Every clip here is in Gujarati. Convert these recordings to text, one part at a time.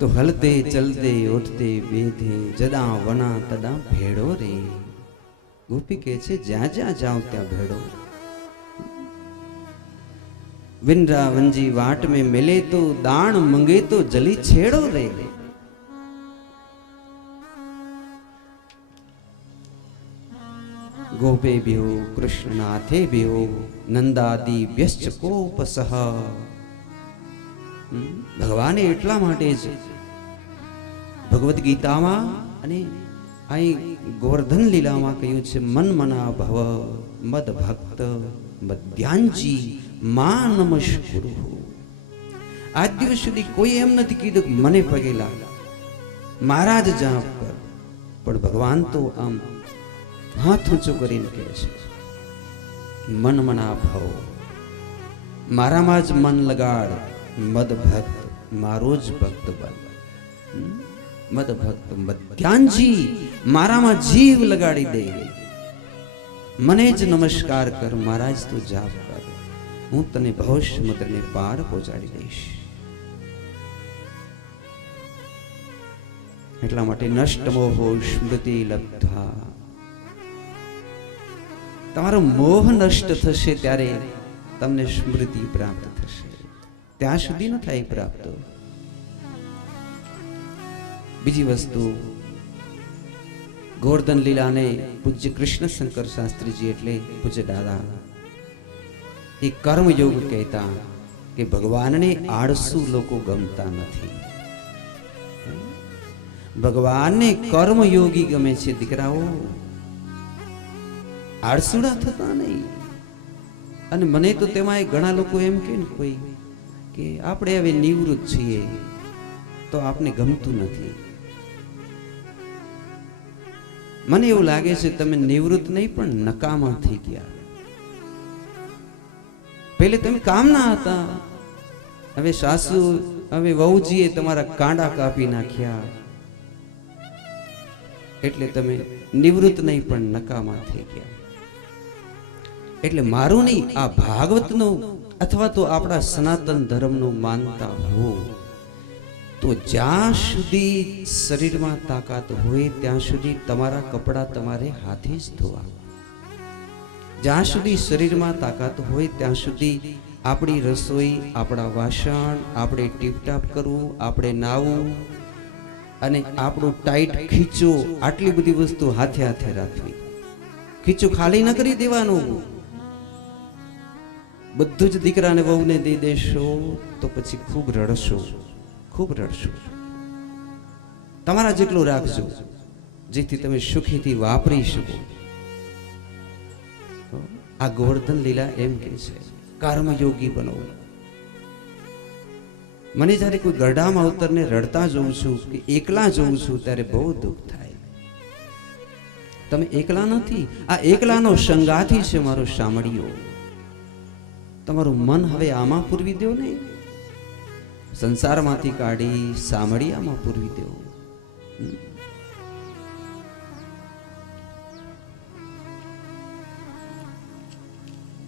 तो हलते चलते उठते बेधे जदा वना तदा भेड़ो रे। गोपी कहे छे ज्या ज्या जाओ त्या भेड़ो। वृंदावन जी वाट में मिले तो दान मंगे तो जली छेड़ो रे। गोपे भी हो कृष्ण नाथे भी हो नंदादि व्यश्च कोपसह। भगवाने એટલા માટે જ ભગવદ ગીતામાં અને અહીં ગોવર્ધન લીલામાં કહ્યું છે મન મના ભવ મદ ભક્ત મધ્યાંજી મા નમસ્કુરુ। આજ દિવસ સુધી કોઈ એમ નથી કીધું કે મને પગે લાગ મારા જ જાપ કર, પણ ભગવાન તો આમ હાથ ઊંચો કરીને કહે છે મન મના ભવ, મારામાં જ મન લગાડ, મદ ભક્ત મારો જ ભક્ત બન। મદ ભક્ત મધ્યાંજી મારામાં જીવ લગાડી દે, મને જ નમસ્કાર કર, મારા જ તું જાપ કર, હું તને ભવ સમુદ્રને પાર પહોંચાડી દઈશ। એટલા માટે નષ્ટ મોહો સ્મૃતિ લબ્ધા, તમારો મોહ નષ્ટ થશે ત્યારે તમને સ્મૃતિ પ્રાપ્ત થશે, ત્યાં સુધી ન થાય પ્રાપ્ત। બીજી વસ્તુ ગોવર્ધન લીલાને પૂજ્ય કૃષ્ણ શંકર શાસ્ત્રીજી એટલે પૂજ્ય દાદા એ કર્મયોગ કહેતા કે ભગવાનને આળસુ લોકો ગમતા નથી, ભગવાનને કર્મયોગી ગમે છે દીકરાઓ, આળસુડા થતા નહીં। અને મને તો તેમાં ઘણા લોકો એમ કે ને કોઈ કે આપણે હવે નિવૃત્ત છીએ તો આપને ગમતું નથી। મને એવું લાગે છે તમે નિવૃત્ત નહીં પણ નકામા થઈ ગયા। પહેલે તમે કામના હતા, હવે સાસુ હવે વહુજીએ તમારા કાંડા કાપી નાખ્યા એટલે તમે નિવૃત્ત નહીં પણ નકામા થઈ ગયા। એટલે મારું નહીં આ ભાગવતનો અથવા તો આપણા સનાતન ધર્મનો માનતા હો તો જ્યાં સુધી શરીરમાં તાકાત હોય ત્યાં સુધી તમારા કપડા તમારે હાથે જ ધોવા, જ્યાં સુધી શરીરમાં તાકાત હોય ત્યાં સુધી આપણી રસોઈ આપણા વાસણ આપણે ટીપટાપ કરવું, આપણે નાવું અને આપણું ટાઈટ ખીચો આટલી બધી વસ્તુ હાથે હાથે રાખવી। ખીચું ખાલી ન કરી દેવાનું, બધું જ દીકરાને વહુને દઈ દેશો તો પછી ખૂબ રડશો, ખૂબ રડશો। તમારા જેટલું રાખજો જેથી તમે સુખીથી વાપરી શકો। આ ગોવર્ધન લીલા એમ કે છે કર્મયોગી બનો। મને જ્યારે કોઈ ગરડામાં અવતરને રડતા જોઉં છું કે એકલા જોઉં છું ત્યારે બહુ દુઃખ થાય। તમે એકલા નથી, આ એકલાનો સંગાથી છે મારો સામળિયો। તમારું મન હવે આમાં પૂરવી દો ને, સંસારમાંથી કાઢી સામળિયામાં પૂરવી દો।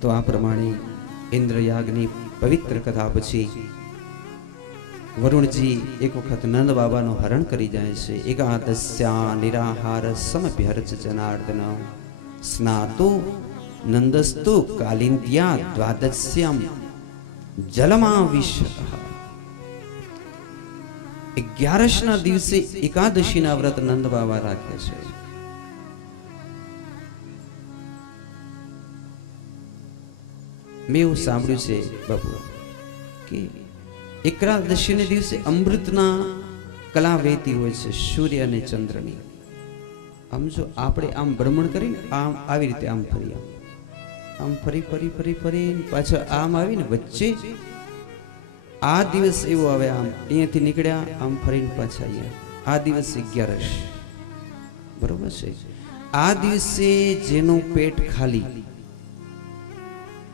તો આ પ્રમાણે ઇન્દ્રયાગની પવિત્ર કથા પછી વરુણજી એક વખત નંદ બાબાનું હરણ કરી જાય છે। એકાદસ્યા નિરાહાર સમભ્યર્ચ જનાર્દન સ્નાતો નંદસ્તુ કાલિંદ્યા દ્વાદશ્યામ જલમાવિશતઃ। 11ના દિવસે એકાદશીના વ્રત નંદ બાબા રાખે છે। મેં એવું સાંભળ્યું છે બાપુ કે એકાદશીને દિવસે અમૃતના કલા વહેતી હોય છે સૂર્ય અને ચંદ્રની। આમ જો આપણે આમ ભ્રમણ કરીને આમ આવી રીતે આમ ફરી આમ ફરી ફરી ફરી ફરી પાછળ આમ આવીને વચ્ચે આ દિવસ એવો આવે આમ અહીંયાથી નીકળ્યા આમ ફરીને પાછા અહીંયા। આ દિવસ 11 બરોબર છે। આ દિવસે જેનું પેટ ખાલી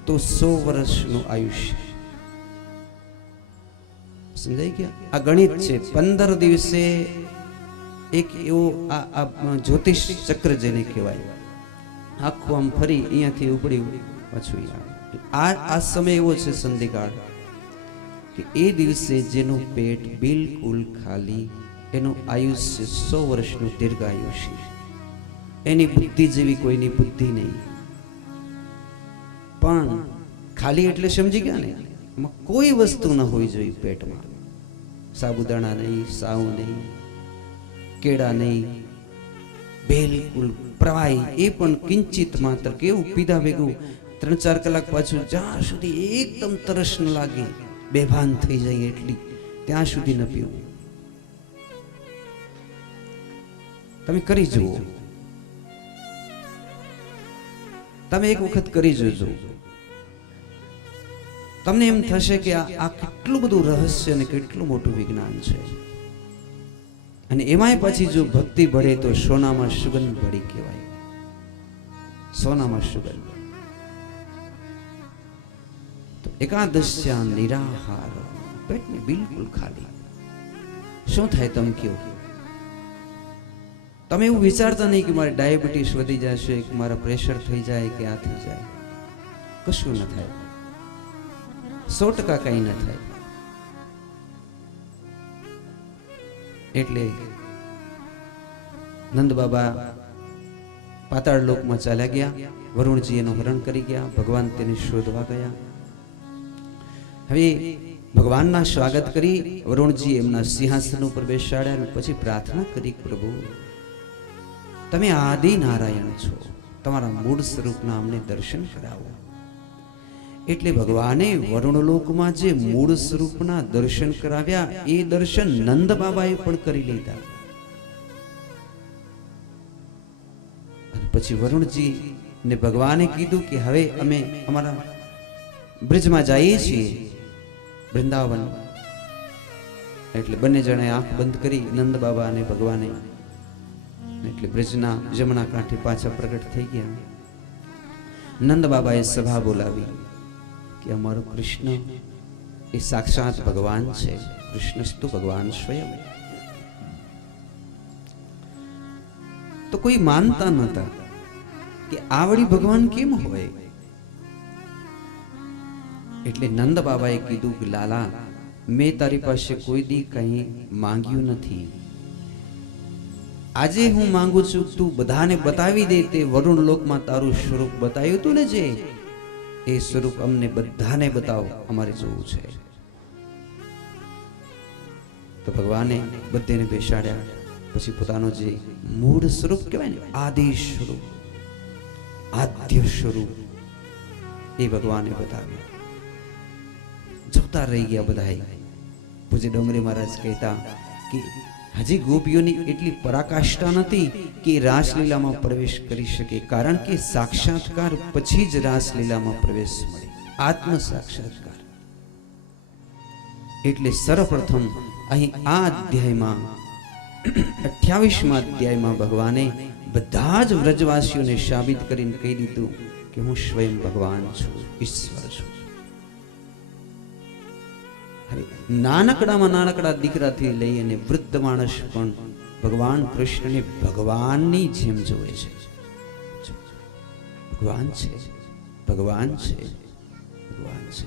તો 100 વર્ષનું આયુષ્ય। સમજાઈ ગયા? આ ગણિત છે। 15 દિવસે એક એવો આ જ્યોતિષ ચક્ર જેને કહેવાય, આખું આમ ફરી અહીંયાથી ઉપડ્યું પાછું આ સમય એવો છે સંધિકાળ કે એ દિવસે જેનું પેટ બિલકુલ ખાલી, એનું આયુષ્ય 100 વર્ષનું દીર્ઘાયુષ્ય, એની બુદ્ધિ જેવી કોઈની બુદ્ધિ નહીં. પણ ખાલી એટલે સમજી ગયા ને, એમાં કોઈ વસ્તુ ન હોવી જોઈએ પેટમાં. સાબુદાણા નહીં, સાવ નહીં, કેળા નહીં, બિલકુલ પ્રવાહી, એ પણ કિંચિત માત્ર. કેવું પીધા ભેગું 3-4 કલાક પાછું જ્યાં સુધી એકદમ તરસ ન લાગે, બેભાન થઈ જાય એટલી, ત્યાં સુધી ન પીવું. તમે કરી જુઓ, તમે એક વખત કરી જોજો, તમને એમ થશે કે આ કેટલું બધું રહસ્ય અને કેટલું મોટું વિજ્ઞાન છે. અને એમાંય પછી જો ભક્તિ ભળે તો સોનામાં સુગંધ ભળી કહેવાય. સોનામાં સુગંધ. તો એકાદશ્યા નિરાહાર, પેટને બિલકુલ ખાલી. શું થાય તમે કયો? તમે એવું વિચારતા નહીં કે મારે ડાયાબિટીસ વધી જશે, કે મારા પ્રેશર થઈ જાય, કે આ થઈ જાય. કશું ન થાય, 100% કંઈ ન થાય. એટલે નંદ બાબા પાતાળ લોકમાં ચાલ્યા ગયા. વરુણજી એનું હરણ કરી ગયા. ભગવાન તેને શોધવા ગયા. હવે ભગવાનના સ્વાગત કરી વરુણજી એમના સિંહાસન ઉપર બેસાડ્યા અને પછી પ્રાર્થના કરી, પ્રભુ તમે આદિ નારાયણ છો, તમારા મૂળ સ્વરૂપના અમને દર્શન કરાવો. એટલે ભગવાને વરુણલોકમાં જે મૂળ સ્વરૂપના દર્શન કરાવ્યા, એ દર્શન નંદ બાબાએ પણ કરી લીધા. પછી વરુણજી ને ભગવાને કીધું કે હવે અમે અમારા બ્રજમાં જઈએ છીએ, વૃંદાવન. એટલે બંને જણે આંખ બંધ કરી, નંદ બાબા અને ભગવાને. એટલે બ્રજના જમણા કાંઠે પાછા પ્રગટ થઈ ગયા. નંદ બાબાએ સભા બોલાવી કે અમારો કૃષ્ણ એ સાક્ષાત ભગવાન છે. કૃષ્ણસ્તુ ભગવાન સ્વયં. તો કોઈ માનતા નહોતા કે આવડી ભગવાન કેમ હોય. એટલે નંદ બાબાએ કીધું કે લાલા, મેં તારી પાસે કોઈ દી કંઈ માંગ્યું નથી. આજે હું માંગુ છું, તું બધાને બતાવી દે તે વરુણ લોકમાં તારું સ્વરૂપ બતાવ્યું તું ને, જે એ સ્વરૂપ અમને બધાને બતાવો, અમારે જોવું છે. તો ભગવાને બધેને બેસાડ્યા. પછી પોતાનો જે મૂળ સ્વરૂપ કહેવાય ને, આદિ સ્વરૂપ, આદ્ય સ્વરૂપ, એ ભગવાને બતાવ્યું. જોતા રહી ગયા બધાય. પૂજ્ય ડોંગરી મહારાજ કહેતા કે હજી ગોપીઓની એટલી પરાકાષ્ઠા નથી કે રાસલીલામાં પ્રવેશ કરી શકે, કારણ કે સાક્ષાત્કાર પછી જ રાસલીલામાં પ્રવેશ મળે, આત્મ સાક્ષાત્કાર. એટલે સર્વપ્રથમ અહીં આ અધ્યાયમાં 28મા અધ્યાયમાં ભગવાને બધા જ વ્રજવાસીઓને સાબિત કરીને કહી દીધું કે હું સ્વયં ભગવાન છું, ઈશ્વર છું. નાનકડામાં નાનકડા દીકરાથી લઈ અને વૃદ્ધ માણસ પણ ભગવાન કૃષ્ણને ભગવાનની જેમ જોવે છે. ભગવાન છે, ભગવાન છે, ભગવાન છે.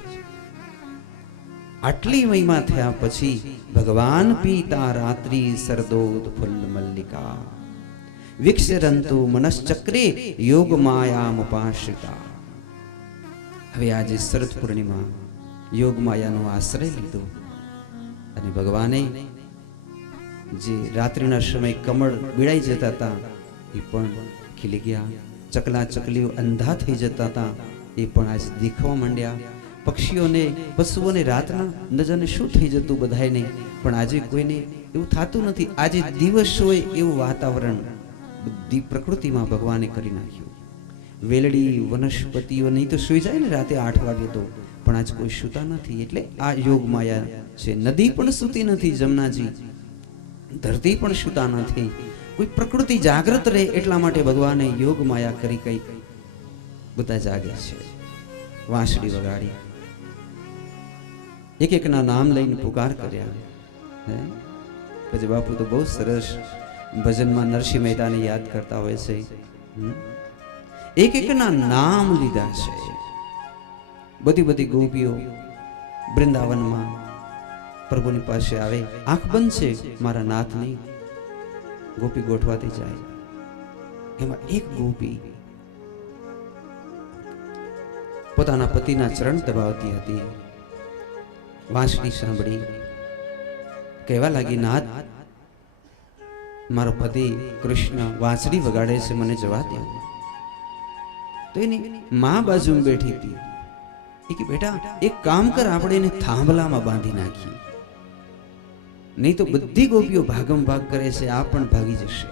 આટલી મહિમા થયા પછી ભગવાન પીતા રાત્રિ સરદોદ ફુલ્લ મલ્લિકા વિક્ષરંતુ મનશ્ચક્રે યોગ માયામુપાશ્રિતા. હવે આજે શરદ પૂર્ણિમા યોગ માયાનો આશ્રય લીધો અને ભગવાને જે રાત્રિના સમય કમળ બીડાઈ જતા હતા એ પણ ખીલી ગયા. ચકલા ચકલીઓ અંધા થઈ જતા હતા એ પણ આજે દેખાવા માંડ્યા. પક્ષીઓને પશુઓને રાતના નજરને શું થઈ જતું બધાને, પણ આજે કોઈને એવું થતું નથી. આજે દિવસ હોય એવું વાતાવરણ બધી પ્રકૃતિમાં ભગવાને કરી નાખ્યું. વેલડી વનસ્પતિઓ નહીં તો સુઈ જાય ને રાતે 8 વાગે તો, પણ આજ કોઈ સૂતા નથી. એટલે આ યોગ માયા છે. નદી પણ સૂતી નથી, જમનાજી, ધરતી પણ સૂતા નથી. કોઈ પ્રકૃતિ જાગૃત રહે એટલા માટે ભગવાને યોગ માયા કરી. કઈ બધા જાગે છે. વાંસળી વગાડી, એક એકના નામ લઈને પુકાર કર્યા. પછી બાપુ તો બહુ સરસ ભજનમાં નરસિંહ મહેતાને યાદ કરતા હોય છે. એક એકના નામ લીધા છે. બધી બધી ગોપીઓ વૃંદાવનમાં પ્રભુની પાસે આવે, આંખ બંધ છે મારા નાથની, ગોપી ગોઠવાતી જાય. એમાં એક ગોપી પોતાના પતિના ચરણ દબાવતી હતી. વાંસળી સાંભળી કહેવા લાગી, નાથ, મારો પતિ કૃષ્ણ વાંસળી વગાડે છે, મને જવા દો. તો એની મા બાજુ બેઠી હતી. એ કે બેટા એક કામ કર, આપણે એને થાંભલામાં બાંધી નાખીએ, નહીં તો બધી ગોપીઓ ભાગમ ભાગ કરે છે, આ પણ ભાગી જશે.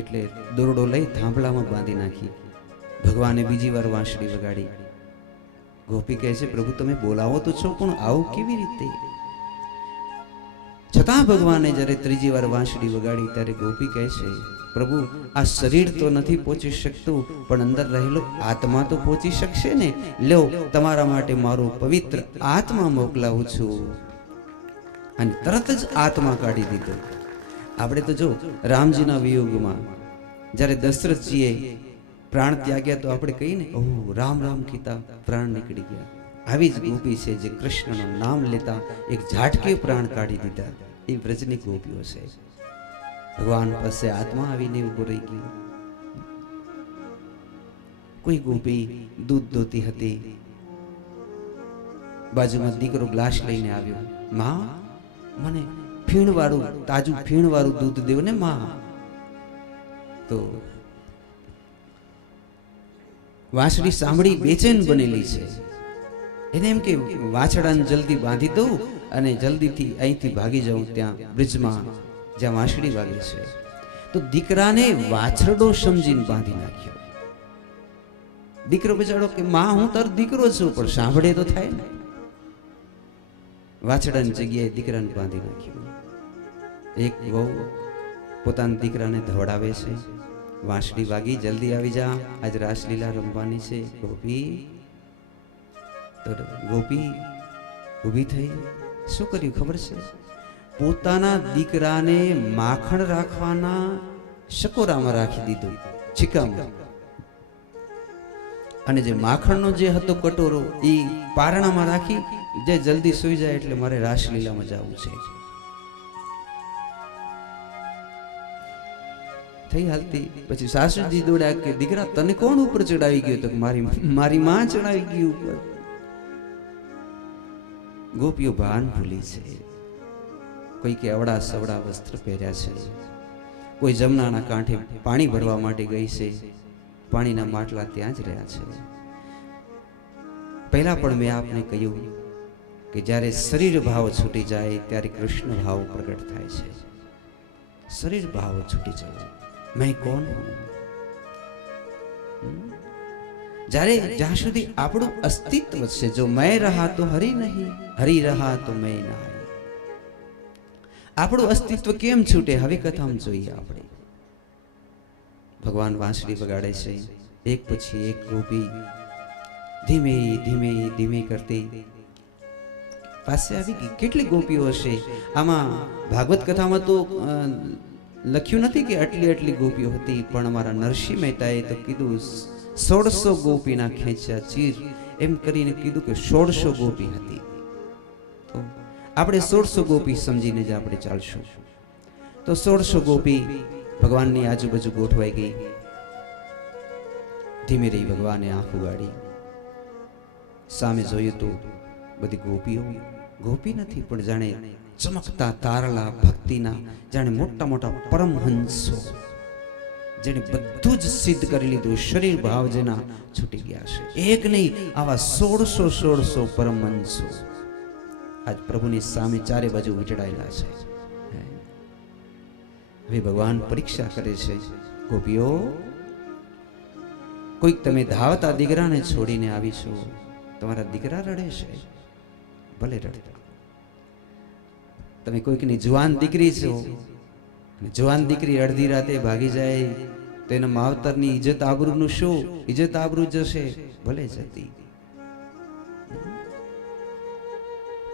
એટલે દોરડો લઈ થાંભલામાં બાંધી નાખી. ભગવાને બીજી વાર વાંસળી વગાડી. ગોપી કહે છે, પ્રભુ તમે બોલાવો તો છો, પણ આવું કેવી રીતે? છતાં ભગવાને જ્યારે ત્રીજી વાર વાંસળી વગાડી ત્યારે ગોપી કહે છે, પ્રભુ આ શરીર તો નથી પહોંચી શકતું, પણ અંદર રહેલો આત્મા તો પહોંચી શકશે ને. લ્યો તમારા માટે મારો પવિત્ર આત્મા મોકલાવું છું. અને તરત જ આત્મા કાઢી દીધો. આપણે તો જો રામજીના વિયોગમાં જ્યારે દશરથજીએ પ્રાણ ત્યાગ્યા તો આપણે કહીએ ને, ઓહ રામ રામ કીધા પ્રાણ નીકળી ગયા. આવી જ ગોપી છે જે કૃષ્ણનું નામ લેતા એક ઝાટકે પ્રાણ કાઢી દીધા. એ વ્રજની ગોપીઓ છે. ભગવાન પાસે આત્મા આવીને ઉભો રહી ગયો. કોઈ ગોપી દૂધ દોતી હતી, બાજુમાં દીકરો ગ્લાસ લઈને આવ્યો. માં, મને ફીણવાળું તાજું ફીણવાળું દૂધ દેવ ને માં. તો વાંસળી સાંભળી બેચેન બનેલી છે. એને એમ કે વાછડાને જલ્દી બાંધી દઉં અને જલ્દીથી અહીંથી ભાગી જાઉં ત્યાં બ્રિજમાં જ્યાં વાંસળી વાગે છે. તો દીકરાને વાછરડો સમજીને બાંધી નાખ્યો. દીકરો બચાડો કે માં હું તારો દીકરો છું, પણ સાંભળે તો થાય ને. વાછડાની જગ્યાએ દીકરાને બાંધી નાખ્યો. એક વહુ પોતાના દીકરાને ધવડાવે છે, વાંસળી વાગી, જલ્દી આવી જા, આજ રાસલીલા રમવાની છે. ગોપી તો ગોપી ઊભી થઈ. શું કર્યું ખબર છે? પોતાના દીકરાને માખણ રાખવાના શકોરામાં રાખી દીધો, છીકામાં. અને જે માખણનો જે હતો કટોરો એ પારણામાં રાખી, જે જલ્દી સુઈ જાય એટલે મારે રાસલીલામાં જવું છે. થઈ હાલતી. પછી સાસુજી દોડ્યા કે દીકરા તને કોણ ઉપર ચડાવી ગયો? તો મારી માં ચડાવી ગઈ ઉપર. ગોપીઓ ભાન ભૂલી છે. કોઈ કે અવડા સવડા વસ્ત્ર પહેર્યા છે, કોઈ જમનાના કાંઠે પાણી ભરવા માટે ગઈ છે, પાણીના માટલા ત્યાં જ રહ્યા છે. પહેલા પણ મેં આપને કહ્યું કે જ્યારે શરીર ભાવ છૂટી જાય ત્યારે કૃષ્ણ ભાવ પ્રગટ થાય છે. શરીર ભાવ છૂટી જાય, મેં કોણ? જ્યારે જ્યાં સુધી આપણું અસ્તિત્વ છે, જો મેં રહા તો હરી નહીં, હરી રહા તો મેં ના. આપણું અસ્તિત્વ કેમ છૂટે? હવે કથામાં જોઈએ આપણે. ભગવાન વાંસળી વગાડે છે. એક પછી એક ગોપી ધીમે ધીમે ધીમે કરતી પાસે આવી ગઈ. કેટલી ગોપીઓ હશે આમાં? ભાગવત કથામાં તો લખ્યું નથી કે આટલી આટલી ગોપીઓ હતી, પણ અમારા નરસિંહ મહેતાએ તો કીધું 1600 ગોપીના ખેંચ્યા ચીર, એમ કરીને કીધું કે 1600 ગોપી હતી. તો આપણે 1600 ગોપી સમજીને જ આપણે ચાલશું. તો 1600 ગોપી ભગવાનની આજુબાજુ ગોઠવાઈ ગઈ. ધીમે રહી ભગવાને આંખ ઉગાડી, સામે જોયું તો બધી ગોપીઓ ગોપી નથી, પણ જાણે ચમકતા તારલા ભક્તિના, જાણે મોટા મોટા પરમહંસો, જેને બધું જ સિદ્ધ કરી લીધું. શરીર ભાવ જેના છૂટી ગયા છે. એક નહીં, આવા 1600 પરમહંસો આજ પ્રભુની સામે ચારે બાજુ વીંટળાયેલા છે. હવે ભગવાન પરીક્ષા કરે છે. ગોપીઓ, કોઈક તમે ધાવતા દીકરાને છોડીને આવી છો, તમારા દીકરા રડે છે, ભલે રડતા. તમે કોઈકની જુવાન દીકરી છો, જુવાન દીકરી અડધી રાતે ભાગી જાય તો એના માવતરની ઇજ્જત આબરૂનું શું? ઇજ્જત આબરૂ જશે, ભલે જતી.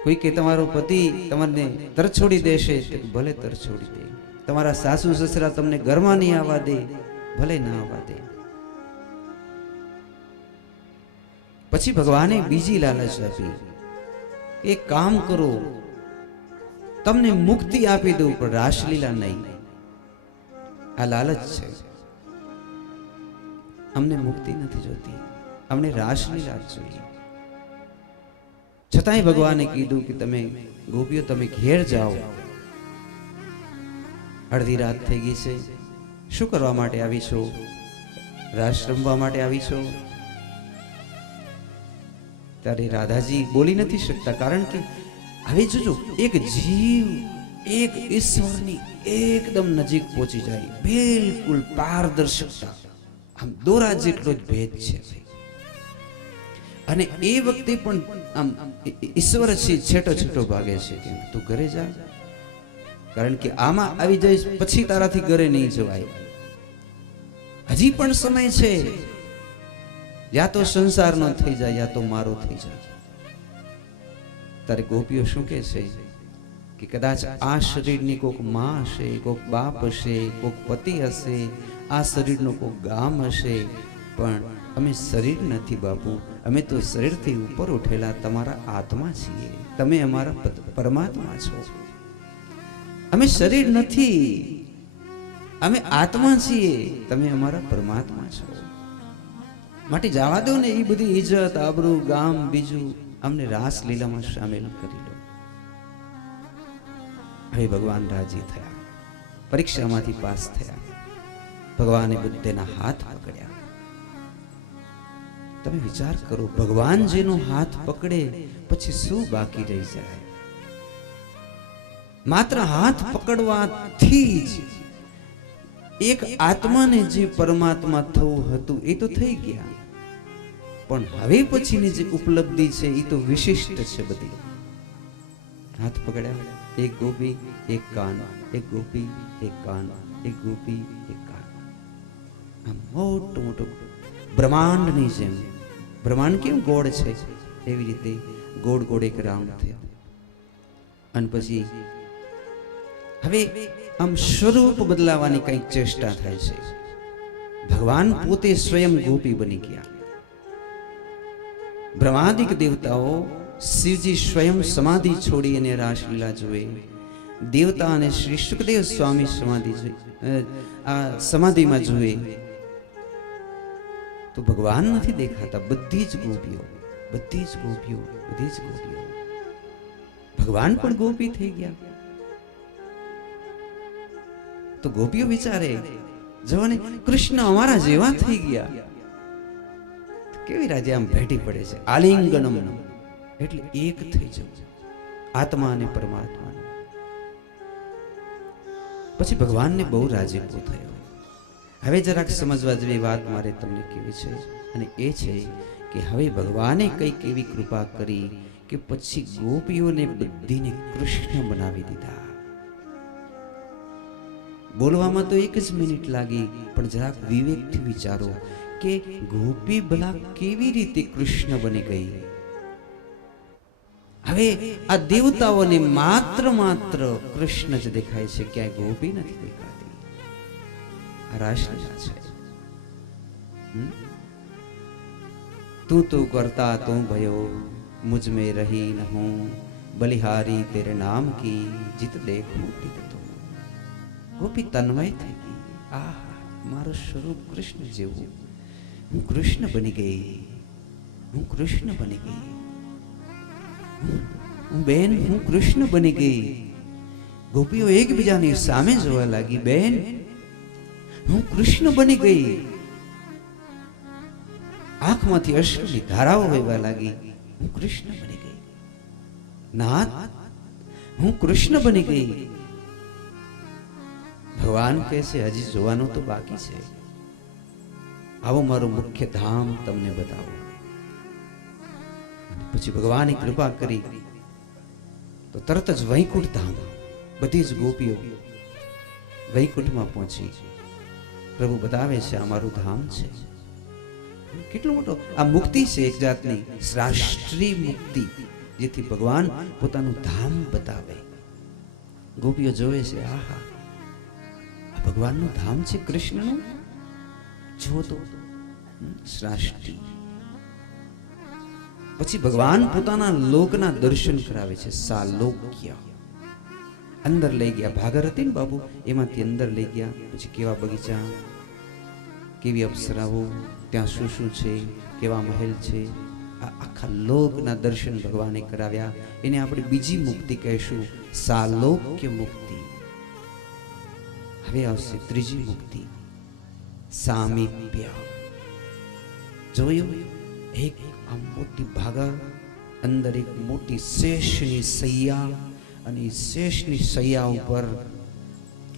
કોઈ કે તમારો પતિ તમને તરછોડી દેશે, ભલે તરછોડી દે, તમારા સાસુ સસરા તમને ઘરમાં નહીં આવવા દે, ભલે ના આવવા દે. પછી ભગવાને બીજી લાલચ આપી, એક કામ કરો, તમને મુક્તિ આપી દઉં પણ રાસલીલા નહીં. આ લાલચ છે. અમને મુક્તિ નથી જોતી, અમને રાસલીલા જ જોઈએ. છતાંય ભગવાને કીધું કે તમે ગોપીઓ તમે ઘેર જાઓ. અડધી રાત થઈ ગઈ છે, શું કરવા માટે આવી છો? રાસ રમવા માટે આવી છો? ત્યારે રાધાજી બોલી નથી શકતા, કારણ કે હવે જોજો, એક જીવ એક ઈશ્વરની એકદમ નજીક પહોંચી જાય, બિલકુલ પારદર્શકતા, આમ દોરા જેટલો જ ભેદ છે. અને એ વખતે પણ આમ ઈશ્વર છે છેટો છેટો ભાગે છે કે તું ઘરે જા, કારણ કે આમાં આવી જઈશ પછી તારાથી ઘરે નહીં જવાય. હજી પણ સમય છે, યા તો સંસારનો થઈ જાય યા તો મારો થઈ જાય. તારે ગોપીઓ શું કહે છે કે કદાચ આ શરીરની કોઈક માં હશે, કોઈક બાપ હશે, કોઈક પતિ હશે, આ શરીરનો કોઈક ગામ હશે, પણ અમે શરીર નથી બાપુ, અમે તો શરીરથી ઉપર ઉઠેલા તમારા આત્મા છીએ, તમે અમારા પરમાત્મા છો. અમે શરીર નથી, અમે આત્મા છીએ, તમે અમારા પરમાત્મા છો. માટે જવા દો ને એ બધી ઇજ્જત આબરૂ ગામ બીજું, અમને રાસલીલામાં સામેલ કરી લો. હવે ભગવાન રાજી થયા, પરીક્ષામાંથી પાસ થયા. ભગવાને બુદ્ધના હાથ પકડ્યા. તમે વિચાર કરો, ભગવાન જેનો હાથ પકડે પછી શું બાકી રહી જાય? માત્ર હાથ પકડવાથી જ એક આત્માને જે પરમાત્મા થવું હતું એ તો થઈ ગયા, પણ હવે પછીની જે ઉપલબ્ધિ છે એ તો વિશિષ્ટ છે બધી. હાથ પકડ્યા, એક ગોપી એક કાન, એક ગોપી એક કાન, એક ગોપી એક કાન. આ મોટું મોટું બ્રહ્માંડની જેમ, બ્રહ્માંડ કેમ ગોળ છે એવી રીતે ગોળ ગોળ એક રાઉન્ડ થયો. અને પછી હવે આમ સ્વરૂપ બદલાવાની કંઈક ચેષ્ટા થાય છે. ભગવાન પોતે સ્વયં ગોપી બની ગયા. બ્રહ્માદિક દેવતાઓ, શિવજી સ્વયં સમાધિ છોડી અને રાસલીલા જુએ. દેવતા અને શ્રી સુખદેવ સ્વામી સમાધિમાં જુએ તો ભગવાન નથી દેખાતા. બધી જ ગોપીઓ, બધી જ ગોપીઓ, બધી જ ગોપીઓ. ભગવાન પણ ગોપી થઈ ગયા. તો ગોપીઓ વિચારે, જો ને કૃષ્ણ અમારા જેવા થઈ ગયા, કેવી રાજી આમ ભેટી પડે છે. આલિંગનમ એટલે એક થઈ જવું, આત્મા અને પરમાત્મા. પછી ભગવાનને બહુ રાજીપો થયો. હવે જરાક સમજવા જેવી વાત મારે તમને કેવી છે, અને એ છે કે હવે ભગવાને કંઈક એવી કૃપા કરી કે પછી ગોપીઓને બધીને કૃષ્ણ બનાવી દીધા. બોલવામાં તો એક જ મિનિટ લાગી, પણ જરાક વિવેકથી વિચારો કે ગોપી ભલા કેવી રીતે કૃષ્ણ બની ગઈ. હવે આ દેવતાઓને માત્ર કૃષ્ણ જ દેખાય છે, ક્યાંય ગોપી નથી દેખાતી. આ રાસલીલા છે. તું તું કરતા તું ભયો, મુझ में रही न हूं, बलिहारी तेरे नाम की, जित देखूं तित तू. ગોપી તન્મય થઈ ગઈ. આહા, મારું સ્વરૂપ કૃષ્ણ જેવું, હું કૃષ્ણ બની ગઈ, હું કૃષ્ણ બની ગઈ, હું બેન, હું કૃષ્ણ બની ગઈ. ગોપીઓ એકબીજાની સામે જોવા લાગી. બેન, હું કૃષ્ણ બની ગઈ. આંખમાંથી અશ્રુની ધારાઓ વહેવા લાગી. હું કૃષ્ણ બની ગઈ. નાથ, હું કૃષ્ણ બની ગઈ. ભગવાન કહે છે હજી જોવાનું તો બાકી છે. આવો મારું મુખ્ય ધામ તમને બતાવો. પછી ભગવાને કૃપા કરી તો તરત જ વૈકુંઠ ધામ, બધી જ ગોપીઓ વૈકુંઠમાં પહોંચી. પ્રભુ બતાવે છે આ મારું ધામ છે. કેટલો મોટો આ મુક્તિ છે, એક જાતની રાષ્ટ્રીય મુક્તિ, જેથી ભગવાન પોતાનું ધામ બતાવે. ગોપીઓ જોવે છે, આહા, ભગવાનનું ધામ છે કૃષ્ણનું. જુઓ તો સૃષ્ટિ. પછી ભગવાન પોતાના લોકના દર્શન કરાવે છે. સાલોક્ય. અંદર લઈ ગયા. ભાગર હતી ને બાબુ, એમાંથી અંદર લઈ ગયા. પછી કેવા બગીચા, કેવી અપ્સરાઓ, ત્યાં શું શું છે, કેવા મહેલ છે, આ આખા લોકના દર્શન ભગવાને કરાવ્યા. એને આપણે બીજી મુક્તિ કહીશું, સાલોક્ય મુક્તિ. હવે આવશે ત્રીજી મુક્તિ, સામીપ્ય. જોયું, એક આ મોટી ભાગર, અંદર એક મોટી શેષની સૈયા, અને શેષની સૈયા ઉપર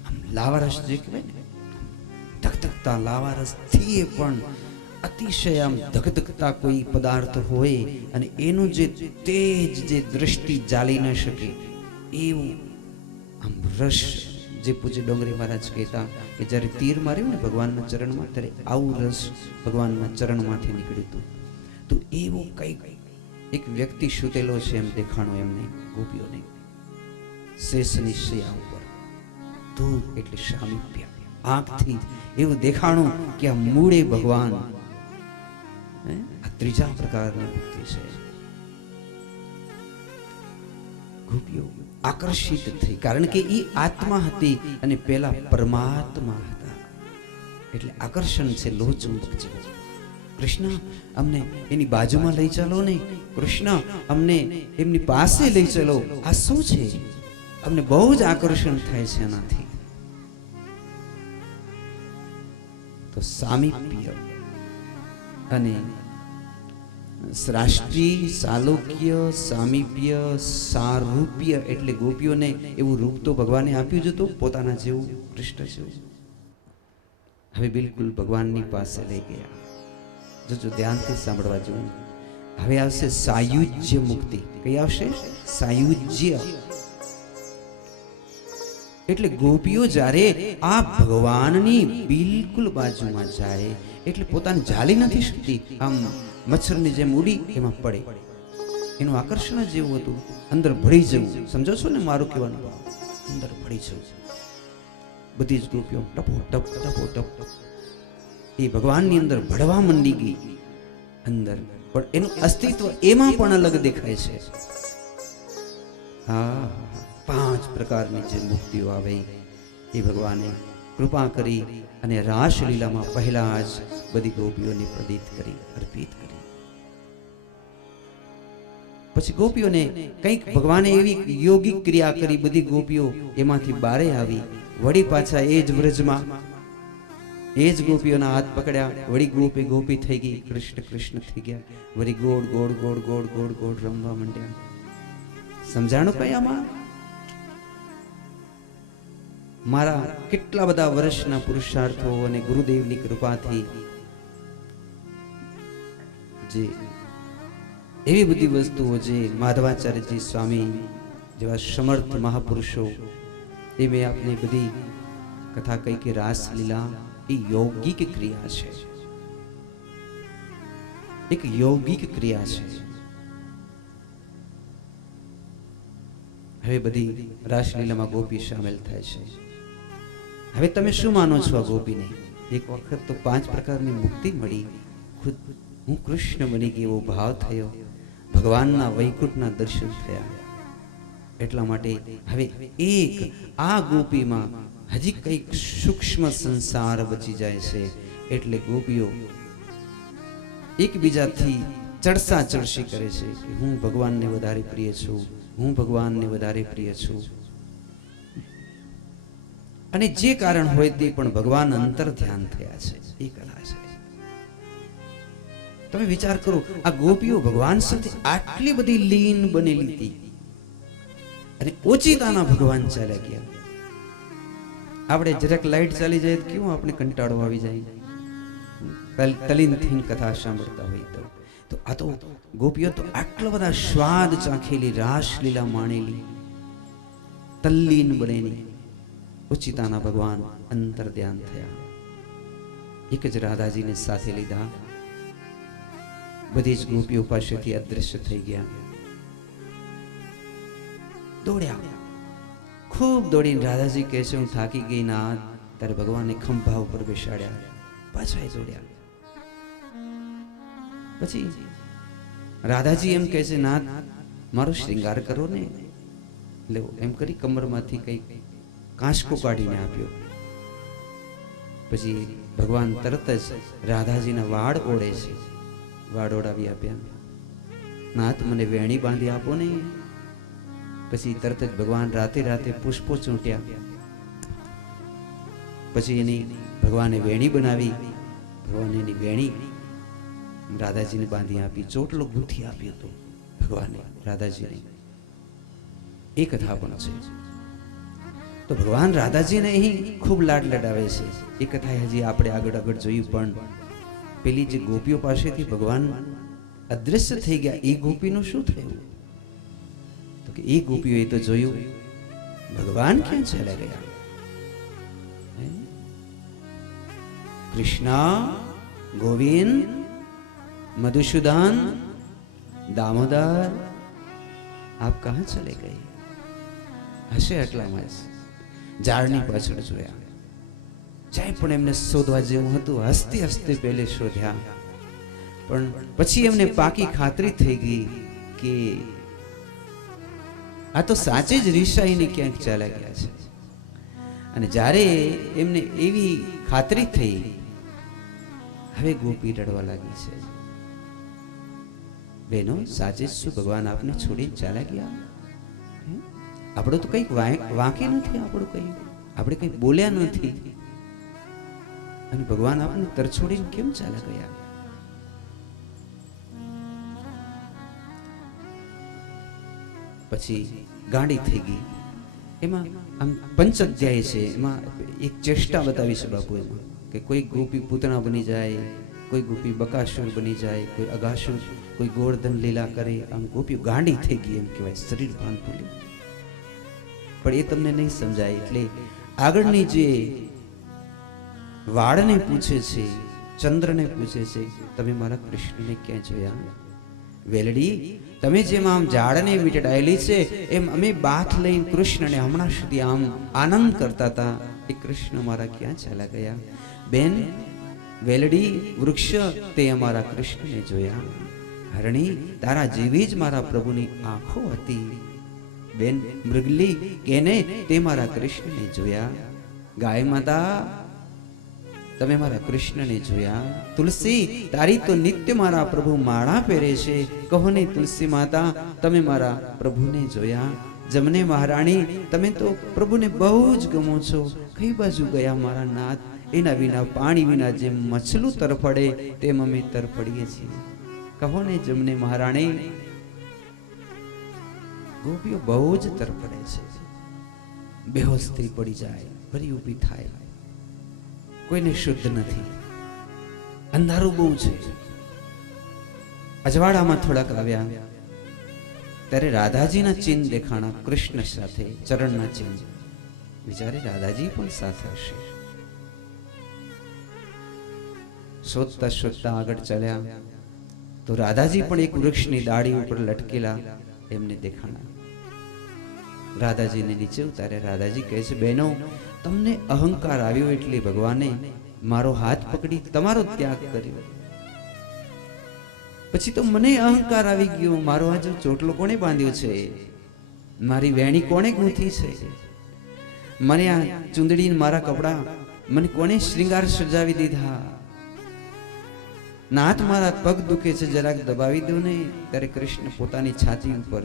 આમ લાવારસ જે કહેવાય ને, ધગધગતા લાવારસ થી પણ અતિશય આમ ધગધગતા કોઈ પદાર્થ હોય અને એનું જે તેજ, જે દ્રષ્ટિ જાળી ન શકે એવું આમ રસ, જે પૂજ્ય ડોંગરી મહારાજ કહેતા કે જ્યારે તીર માર્યું ને ભગવાનના ચરણમાં, ત્યારે આવું રસ ભગવાનના ચરણમાંથી નીકળ્યું હતું. તો એવું કંઈક એક વ્યક્તિ સૂતેલો છે એમ દેખાણો એમને ગોપીઓને શેષની શૈયા ઉપર. દૂર એટલે સામીપ્ય. આંખથી એવું દેખાણું કે આ મૂળે ભગવાન. આ ત્રીજા પ્રકારની મુક્તિ છે. ગોપીઓ આકર્ષિત થઈ, કારણ કે એ આત્મા હતી અને પેલા પરમાત્મા હતા, એટલે આકર્ષણ છે લોહચુંબક જેવું. કૃષ્ણ અમને એની બાજુમાં લઈ ચાલો ને, કૃષ્ણ અમને એમની પાસે લઈ ચાલો. આ શું છે? અમને બહુ જ આકર્ષણ થાય છે એનાથી. તો સામીપ્ય અને રાષ્ટ્રીય, સાલોક્ય, સામીપ્ય, સારૂપ્ય એટલે ગોપીઓને એવું રૂપ તો ભગવાને આપ્યું જ હતું પોતાના જેવું, કૃષ્ણ જેવું. હવે બિલકુલ ભગવાનની પાસે લઈ ગયા. જો ધ્યાનથી સાંભળવા જેવું. હવે આવશે સાયુજ્ય મુક્તિ. કઈ આવશે? સાયુજ્ય. એટલે ગોપીઓ જ્યારે આ ભગવાનની બિલકુલ બાજુમાં જાય એટલે પોતાને ઝાલી નથી શકતી. આમ મચ્છરની જેમ ઉડી એમાં પડે. એનું આકર્ષણ જ એવું હતું, અંદર ભળી જવું. સમજો છો ને મારું કહેવાનું ભાવ? અંદર ભળી જવું. બધી જ ગોપીઓ ટપો ટપ ટપો ટપ એ ભગવાનની અંદર ભળવા મંડી ગઈ અંદર. પણ એનું અસ્તિત્વ એમાં પણ અલગ દેખાય છે. હા, 5 પ્રકારની જે મુક્તિઓ આવે એ ભગવાને કૃપા કરી અને રાસલીલામાં પહેલા જ બધી ગોપીઓને પ્રદિત કરી, અર્પિત કરી. પછી ગોપીઓને કંઈક ભગવાને એવી યોગિક ક્રિયા કરી, બધી ગોપીઓ એમાંથી બારે આવી. વળી પાછા એ જ વ્રજમાં એ જ ગોપીઓના હાથ પકડ્યા. વળી ગોપે ગોપી થઈ ગઈ, કૃષ્ણ કૃષ્ણ થઈ ગયા. વળી ગોળ ગોળ ગોળ ગોળ ગોળ ગોળ રમવા માંડ્યા. સમજાણું કઈ આમાં? મારા કેટલા બધા વર્ષના પુરુષાર્થો અને ગુરુદેવની કૃપાથી જે એવી બધી વસ્તુઓ જે માધવાચાર્યજી સ્વામી જેવા સમર્થ મહાપુરુષો, એ મેં આપને બધી કથા કહી કે રાસલીલા એ યોગિક ક્રિયા છે, એક યોગિક ક્રિયા છે. હવે બધી રાસલીલામાં ગોપી સામેલ થાય છે. હવે તમે શું માનો છો આ ગોપીને? એક વખત તો 5 પ્રકારની મુક્તિ મળી, ખુદ હું કૃષ્ણ બની ગઈ એવો ભાવ થયો, ભગવાનના વૈકુંઠના દર્શન થયા. એટલા માટે હવે એક આ ગોપીમાં હજી કંઈક સૂક્ષ્મ સંસાર બચી જાય છે. એટલે ગોપીઓ એકબીજાથી ચડસા ચડસી કરે છે કે હું ભગવાનને વધારે પ્રિય છું, હું ભગવાનને વધારે પ્રિય છું. અને જે કારણ હોય તે પણ ભગવાન અંતર ધ્યાન થયા છે, એ કલા છે. તમે વિચાર કરો, આ ગોપીઓ ભગવાન સાથે આટલી બધી લીન બનેલી હતી અને ઓચિતાના ભગવાન ચાલ્યા ગયા. આપણે જરાક લાઈટ ચાલી જાય તો કેવું આપણે કંટાળો આવી જાય, તલીન થઈને કથા સાંભળતા હોય તો આ તો ગોપીઓ તો આટલા બધા સ્વાદ ચાખેલી, રાસલીલા માણેલી, તલ્લીન બનેલી, ઉચિતાના ભગવાન અંતર ધ્યાન થયા. એક જ રાધાજીને સાથે લીધા, બધી જ ગોપીઓ પાસેથી અદૃશ્ય થઈ ગયા. દોડ્યા, ખૂબ દોડીને રાધાજી કહે છે હું થાકી ગઈ ના ત્યારે ભગવાને ખંભા ઉપર બેસાડ્યા, પાછા જોડ્યા. પછી રાધાજી એમ કહે છે, નાથ મારો શ્રૃંગાર કરો ને. એટલે એમ કરી કમરમાંથી કંઈક કાંસકો કાઢીને આપ્યો. પછી ભગવાન તરત જ રાધાજીના વાળ ઓળે છે, વાળ ઓળાવી આપ્યા. નાથ મને વેણી બાંધી આપો ને. પછી તરત જ ભગવાન રાતે રાતે પુષ્પો ચૂંટ્યા. પછી એની ભગવાને વેણી બનાવી. ભગવાન એની વેણી રાધાજીને બાંધી આપી, ચોટલો ગૂંથી આપ્યો હતો ભગવાને રાધાજીને. એ કથા પણ છે. તો ભગવાન રાધાજીને અહીં ખૂબ લાડ લડાવે છે. એ કથા હજી આપણે આગળ આગળ જોયું. પણ પેલી જે ગોપીઓ પાસેથી ભગવાન અદ્રશ્ય થઈ ગયા, એ ગોપીનું શું થયું? તો કે એ ગોપીઓએ તો જોયું ભગવાન ક્યાં ચાલ્યા ગયા. કૃષ્ણ, ગોવિંદ, मधुसूदन, दामोदर, आप कहाँ चले गए? હશે એટલામાં જ ઝાડની પાછળ જોયા. જાય પણ એમને શોધવા જેવું હતું. હસતે હસતે પહેલે શોધ્યા, પણ પછી એમને પાકી ખાતરી થઈ ગઈ કે આ તો સાચે જ રિસાઈને ક્યાંક ચાલ્યા ગયા છે. અને જ્યારે એમને એવી ખાતરી થઈ, હવે ગોપી રડવા લાગી છે. બહેનો, સાચે શું ભગવાન આપને છોડીને ચાલ્યા ગયા? આપણું તો કંઈક વાંકી નથી, આપણું કંઈ આપણે કંઈ બોલ્યા નથી, અને ભગવાન આપને તરછોડીને કેમ ચાલ્યા ગયા? પછી ગાંડી થઈ ગઈ. એમાં આમ પંચ અધ્યાય છે, એમાં એક ચેષ્ટા બતાવી છે બાપુ એમાં, કે કોઈ ગોપી પૂતણા બની જાય, કોઈ ગોપી બકાસુર બની જાય, કોઈ અગાસુર, કોઈ ગોવર્ધન લીલા કરે. આમ ગોપીઓ ગાંડી થઈ ગઈ એમ કહેવાય, શરીર ભાન ભૂલી. પણ એ તમને નહીં સમજાય. એટલે આગળની જે વાળને પૂછે છે, ચંદ્રને પૂછે છે, તમે મારા કૃષ્ણને ક્યાં જોયા? વેલડી, તમે જેમ આમ ઝાડને વીંટળાયેલી છે, એમ અમે બાથ લઈને કૃષ્ણને હમણાં સુધી આમ આનંદ કરતા હતા. એ કૃષ્ણ મારા ક્યાં ચાલ્યા ગયા? બેન વેલડી, વૃક્ષ, તે અમારા કૃષ્ણને જોયા. હરણી, તારા જેવી જ મારા પ્રભુની આંખો હતી. બેન મૃગલી, કેને તે મારા કૃષ્ણને જોયા. ગાય માતા, તમે મારા કૃષ્ણને જોયા. તુલસી, તારી તો નિત્ય મારા પ્રભુ માળા પહેરે છે. કહો ને તુલસી માતા, તમે મારા પ્રભુને જોયા. જમને મહારાણી, તમે તો પ્રભુને બહુ જ ગમો છો. કઈ બાજુ ગયા મારા નાથ? એના વિના, પાણી વિના જેમ મછલું તરફડે તેમ અમે તરફડીએ છીએ. કહો ને જમને મહારાણી. ગોપીઓ બહુ જ તરફડે છે, બેહોશ થઈ પડી જાય, ફરી ઊભી થાય. કોઈને શુદ્ધ નથી, અંધારું બહુ છે. અજવાળામાં થોડાક આવ્યા ત્યારે રાધાજીના ચિહ્ન દેખાણા, કૃષ્ણ સાથે ચરણના ચિહ્ન. વિચારે રાધાજી પણ સાથે હશે. શોધતા શોધતા આગળ ચાલ્યા તો રાધાજી પણ એક વૃક્ષની ડાળી ઉપર લટકેલા એમને દેખાણા. રાધાજીને નીચે ઉતાર્યા. રાધાજી કહે છે, બહેનો, તમને અહંકાર આવ્યો એટલે ભગવાને મારો હાથ પકડી તમારો ત્યાગ કર્યો. પછી તો મને અહંકાર આવી ગયો. મારો આ જો ચોટલો કોણે બાંધ્યો છે? મારી વેણી કોણે ગૂંથી છે? મને આ ચુંદડી, મારા કપડા, મને કોણે શ્રૃંગાર સજાવી દીધા? નાથ, મારા પગ દુખે છે, જરાક દબાવી દો ને. ત્યારે કૃષ્ણ પોતાની છાતી ઉપર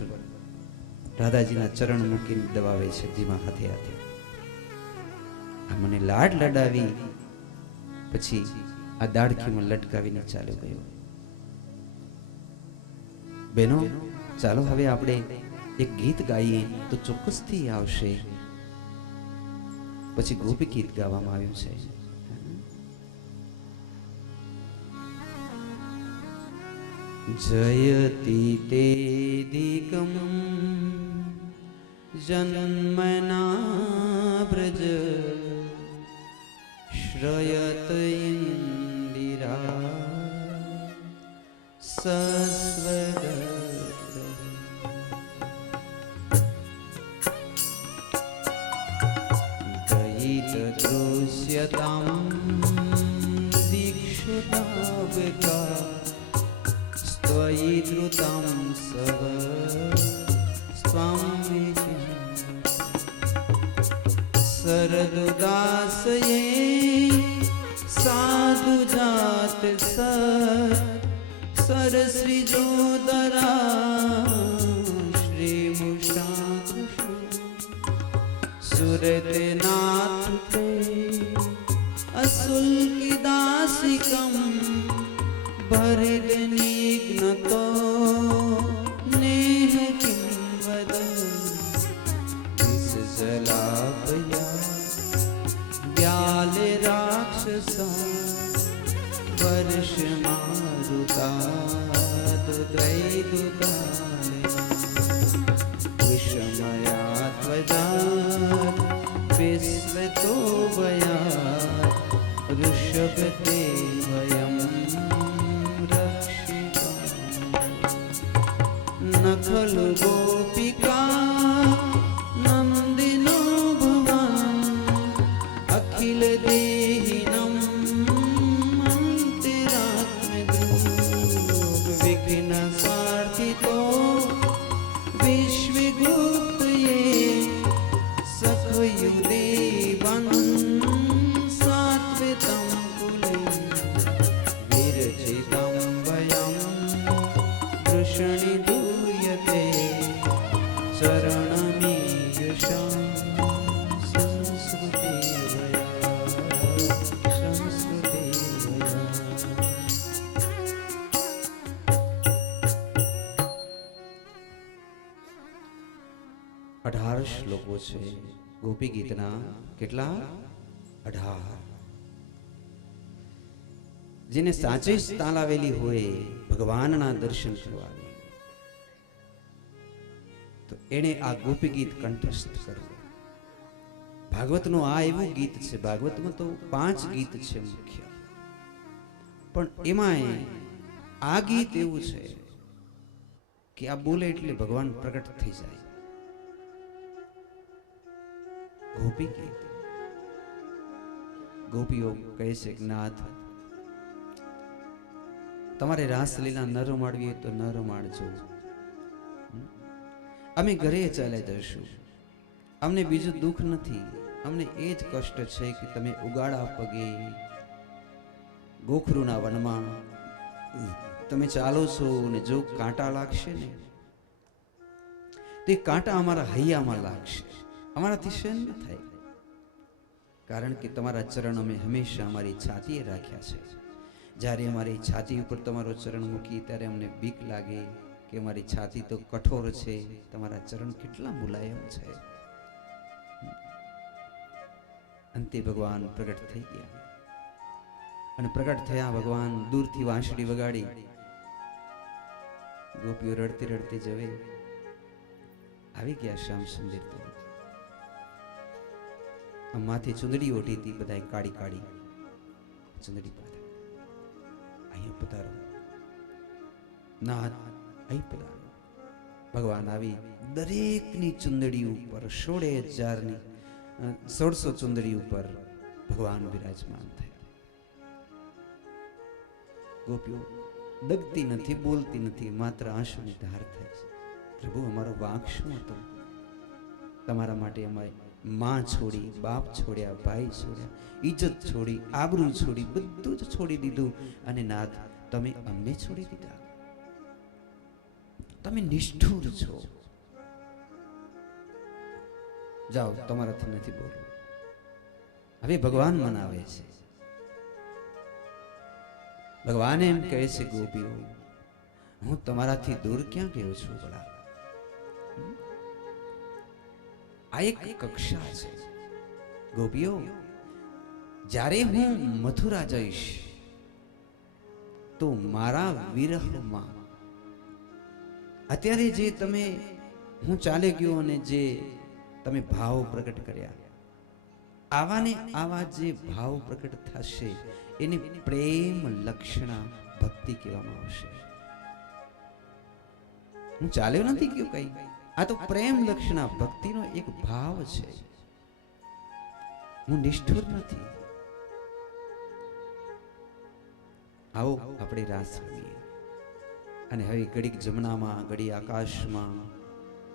રાધાજીના ચરણ મૂકીને દબાવે છે ધીમા હાથે હાથે. આ મને લાડ લડાવી પછી આ દાડખીમાં લટકાવીને ચાલ્યો ગયો. બહેનો, ચાલો હવે આપણે એક ગીત ગાઈએ તો ચોક્કસથી આવશે. પછી ગોપી ગીત ગાવામાં આવ્યું છે. जयति तेदिकं जन्मना ब्रज श्रयत इंदिरा सस्वद दयित दृश्य दीक्षितावका स्त्वयि धृतं सव स्वामी शरदुदासये साधु जात सरश्रीजोदरा श्रीमुषा सुरतनाथ ते असुल्किदासिकं भरदनिघ्नतो नेह किं वद विषजलापया व्याले राक्षसा वर्षमारुता दुदैदुतालिना विषमया त्वजा विस्मृतो वया ऋषभते वयं रक्षिता न खलु गोपिका नन्दिनो भुवन् अखिल देहिनं विघ्न सार्थितो विश्वगुप्त ये सखयुदेवन् सात्वितं कुले विरचितं वयं वृषणि दूयते चरणमीयुषा શ્લોકો છે ગોપી ગીતના કેટલા 18 જેને સાચે જ તાલાવેલી હોય ભગવાનના દર્શન કરવાની તો એને આ ગોપી ગીત કંઠસ્થ કરવું. ભાગવતનું આ એવું ગીત છે, ભાગવતમાં તો 5 ગીત છે મુખ્ય, પણ એમાં આ ગીત એવું છે કે આ બોલે એટલે ભગવાન પ્રગટ થઈ જાય. ગોપી ગીત ગોપીઓ કહે છે કે નાથ તમારે રાસલીલા ન રમાડવી હોય તો ન રમાડજો, અમે ઘરે ચાલ્યા જઈશું, અમને બીજું દુઃખ નથી, અમને એ જ કષ્ટ છે કે તમે ઉગાડા પગે ગોખરુના વનમાં તમે ચાલો છો ને જો કાંટા લાગશે ને તે કાંટા અમારા હૈયામાં લાગશે, અમારાથી સહન ન થાય, કારણ કે તમારા ચરણ અમે હંમેશા અમારી છાતીએ રાખ્યા છે. જ્યારે અમારી છાતી ઉપર તમારો ચરણ મૂકી ત્યારે અમને બીક લાગે કે અમારી છાતી તો કઠોર છે, તમારા ચરણ કેટલા મુલાયમ છે. અંતે ભગવાન પ્રગટ થઈ ગયા અને પ્રગટ થયા ભગવાન દૂરથી વાંસળી વગાડી, ગોપીઓ રડતી રડતી જવે આવી ગયા શ્યામ સુંદર તો માથે ચુંદડી ઓઢી હતી, બધા કાળી કાળી ચુંદડી પાથે, અહીંયા પધારો નાથ, અહીં પધારો. ભગવાન આવી દરેકની ચુંદડી ઉપર 16,000 ચુંદડી ઉપર ભગવાન વિરાજમાન થયા. ગોપીઓ ડગતી નથી, બોલતી નથી, માત્ર આંસુની ધાર થાય છે. પ્રભુ અમારો વાંક શું હતો? તમારા માટે અમારે માં છોડી, બાપ છોડ્યા, ભાઈ છોડ્યા, ઇજ્જત છોડી, આબરૂ છોડી, બધું જ છોડી દીધું અને નાથ તમે અમને છોડી દીધા. તમે નિષ્ઠુર છો. જાઓ, તમારાથી નથી બોલવું. હવે ભગવાન મનાવે છે. ભગવાન એમ કહે છે ગોપીઓ હું તમારાથી દૂર ક્યાં ગયો છું ભલા? આ એક કક્ષા છે ગોપીઓ. જ્યારે હું મથુરા જઈશ તો મારા વિરહમાં અત્યારે જે તમે હું ચાલે ગયો અને જે તમે ભાવ પ્રગટ કર્યા, આવા ને આવા જે ભાવ પ્રગટ થશે એને પ્રેમ લક્ષણા ભક્તિ કહેવામાં આવશે. હું ચાલ્યો નથી ગયો કઈ, આ તો પ્રેમ લક્ષણા ભક્તિનો એક ભાવ છે. હું નિષ્ઠુર નથી. આવો આપણે રાસ રમીએ. અને હવે ઘડીક જમનામાં, ઘડી આકાશમાં,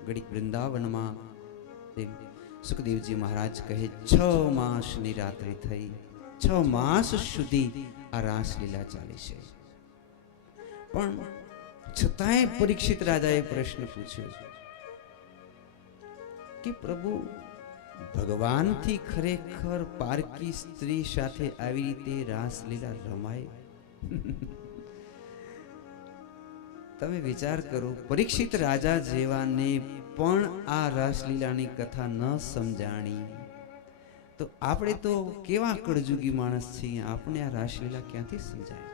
ઘડીક વૃંદાવનમાં. તેમ સુખદેવજી મહારાજ કહે 6 માસની રાત્રિ થઈ, 6 માસ સુધી આ રાસલીલા ચાલી છે. પણ છતાંય પરીક્ષિત રાજાએ પ્રશ્ન પૂછ્યો કે પ્રભુ, ભગવાનથી ખરેખર પારકી સ્ત્રી સાથે આવી રીતે રાસલીલા રમાય? તમે વિચાર કરો, પરીક્ષિત રાજા જેવાને પણ આ રાસલીલાની કથા ન સમજાણી, તો આપણે તો કેવા કળજુગી માણસ છીએ, આપણે આ રાસલીલા ક્યાંથી સમજાય?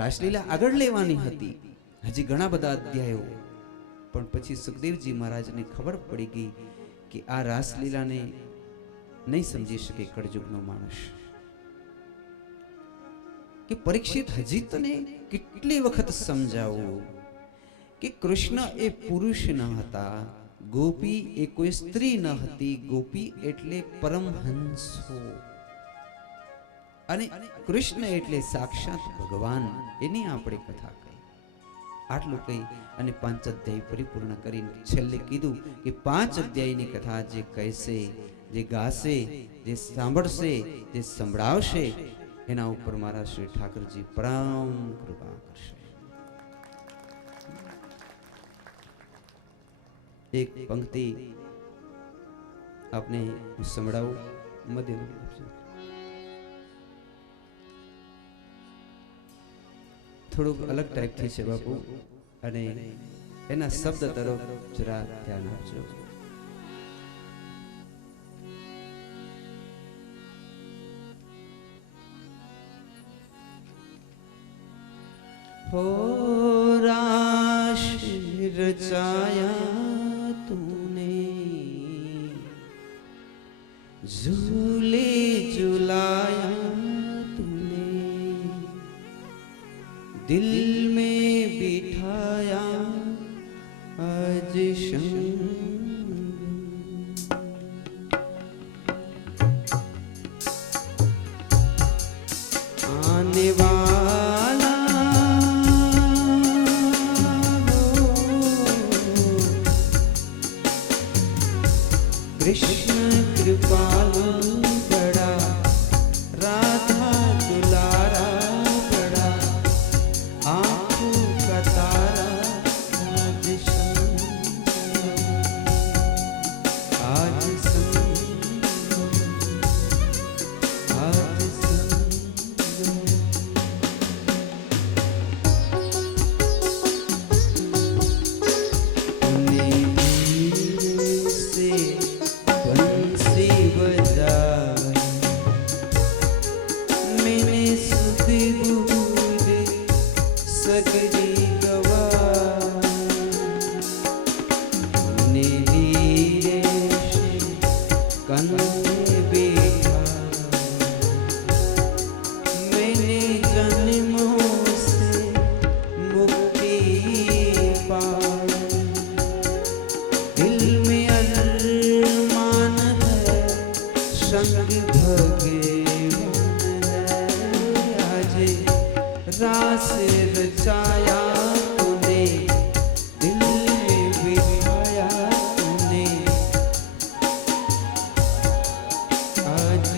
રાસલીલા આગળ લેવાની હતી, હજી ઘણા બધા અધ્યાયો, પણ પછી સુખદેવજી મહારાજને ખબર પડી ગઈ કે આ રાસલીલાને નહીં સમજી શકે કળજુગનો માણસ. કે પરીક્ષિત, હજી તને કેટલી વખત સમજાવું કે કૃષ્ણ એ પુરુષ ન હતા, ગોપી એ કોઈ સ્ત્રી ન હતી, ગોપી એટલે પરમહંસો, અને કૃષ્ણ એટલે સાક્ષાત ભગવાન. એની આપણે કથા કહી. આટલું કહી અને 5 અધ્યાય પરિપૂર્ણ કરીને છેલ્લે કીધું કે 5 અધ્યાયની કથા જે કહેશે, જે ગાશે, જે સાંભળશે, જે સંભળાવશે, એના ઉપર મારા શ્રી ઠાકરજી પરમ કૃપા કરશે. એક પંક્તિ આપને સંભળાવું. મધ્ય થોડુંક અલગ ટાઈપથી છે બાપુ, અને એના શબ્દ તરફ જરા ધ્યાન આપજો. हो राश रचाया तूने, झूले झुलाया तूने, दिल में बिठाया आज संग, आने वाला कृष्ण कृपालु बड़ा, राधा दुलारा बड़ा, आंखों का तारा आज रास रचाया तूने, दिल में बिठाया तूने आज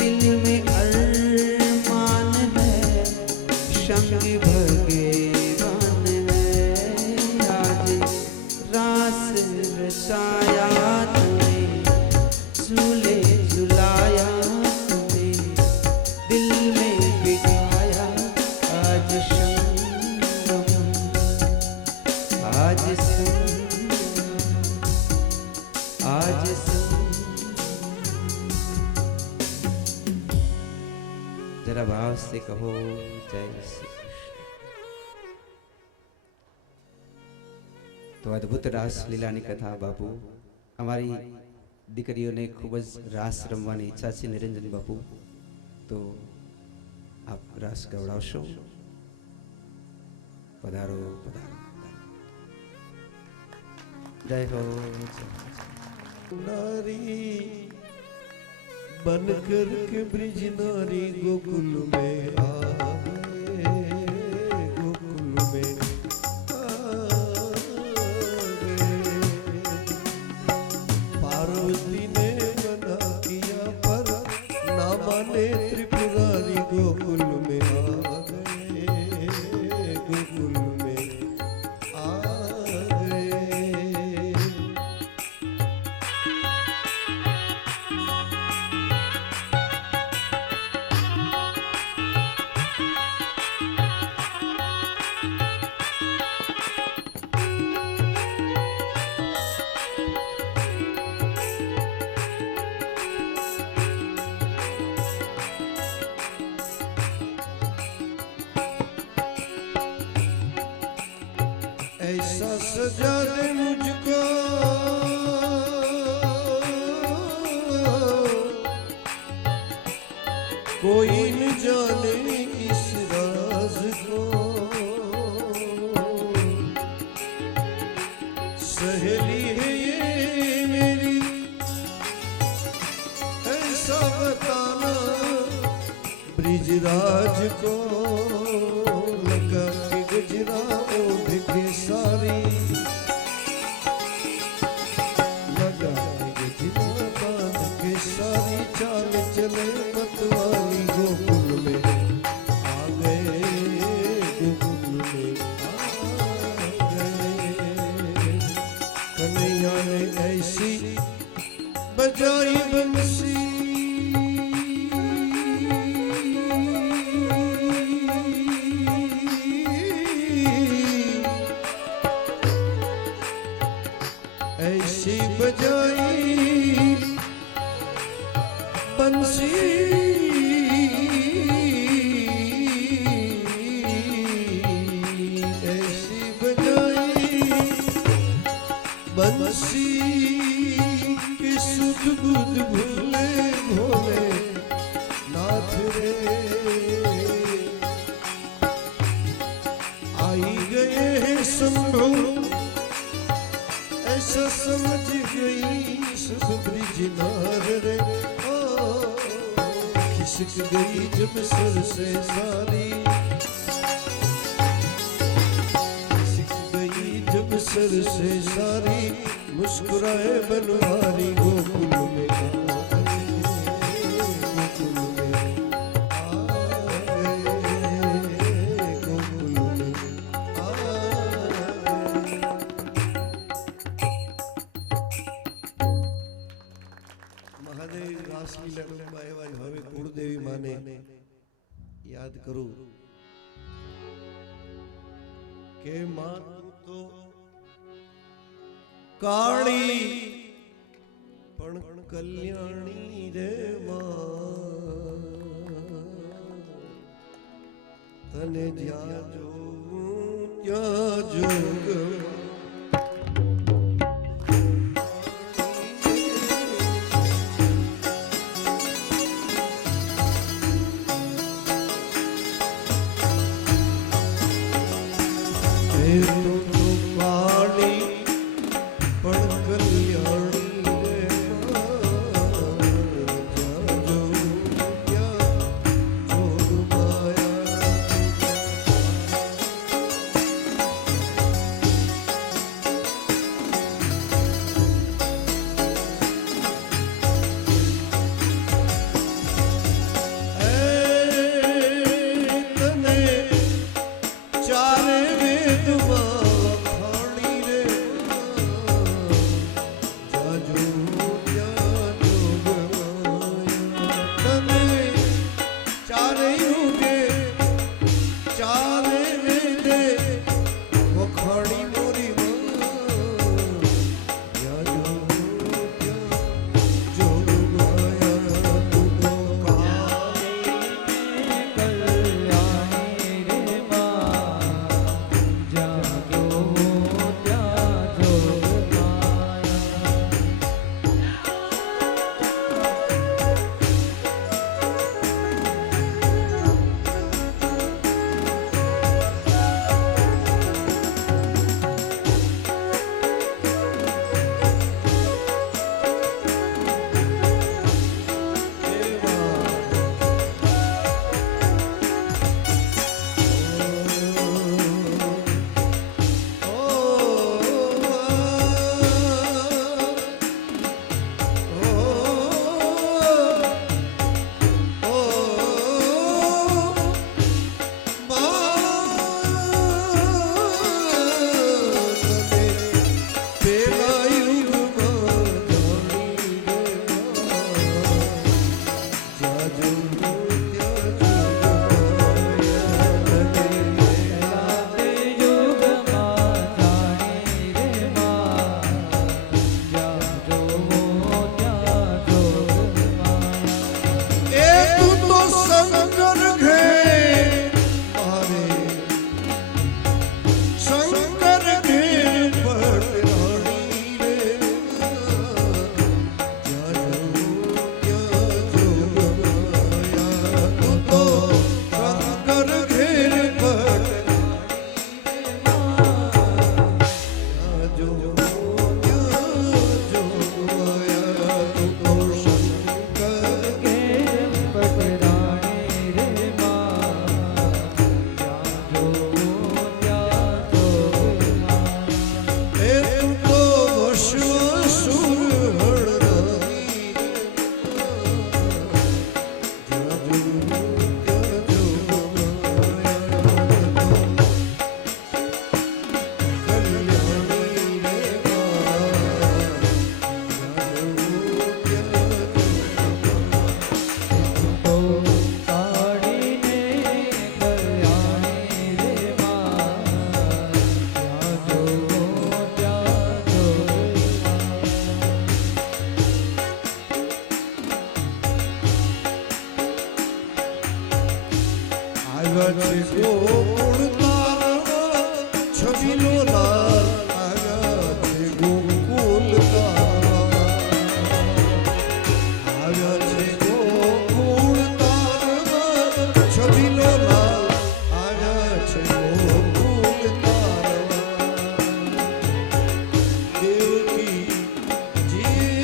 दिल में जरा भाव से कहो जय श्री कृष्ण। तो अद्भुत रासलीलाની કથા બાપુ અમારી દીકરીઓને ખૂબ જ રાસ રમવાની ઈચ્છા છે નિરંજન બાપુ, તો આપ રાસ ગવડાવશો? પધારો પધારો, જય હો नारी बनकर के ब्रिज नारी गोकुल में आवे, गोकुल में आवे। पार्वती ने मना किया पर ना माने त्रिपुरारी गोकुल में आ गए, गोकुल में आ गए। ऐसा सजा दे मुझको कोई न जाने इस राज को, सहेली है ये मेरी ऐसा बताना ब्रिजराज को। लगा के गुजरा ओढ़ के सारी, लगा के गुजरा बांध के सारी, चाल चले मतवाली गोकुल में आ गए, गोकुल में आ गए। कन्हैया ने ऐसी बजाई बंसी, ऐसी बजाई बंसी ऐसी बजाई बंसी कि सुध बुध भूले भोले नाथ रे आई गए हैं शंभु, ऐसा समझ गई सुख ब्रिज नार रे। ओ खिसक गई जब सर से सारी, खिसक गई जब सर से सारी, मुस्कुराए बनवारी गोकुल में आ गए, गोकुल में आ गए, गोकुल में आ गए। महादेव रासलीला રમવા આવ્યા છે, હવે કુળદેવી માને યાદ કરું કે માં તું તો કાળી પણ કલ્યાણી રે માં, તને જ્યાં જોઉં ત્યાં જોગ काली पण कल्याणी रे जाजो क्या जोग माया। तने चारे वेद આવ્યા છે ગોકુળ તારવા છબીલો લાલ આવ્યા છે ગોકુળ તારવા આવ્યા છે ગોકુળ તારવા છબીલો લાલ આવ્યા છે ગોકુળ તારવા દેવકી જી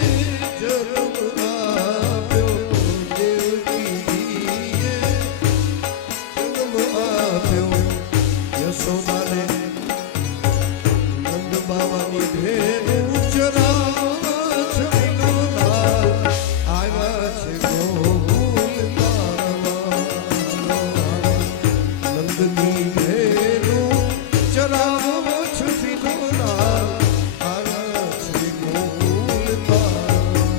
જન્મ આપ્યો દેવકી યશોદાને નંદ બાવાની ભેરું ચરાવવા છબીલો લાલ આવ્યા છે ગોકુળ તારવા નંદની ભેરું ચરાવવા છબીલો લાલ આવ્યા છે ગોકુળ તારવા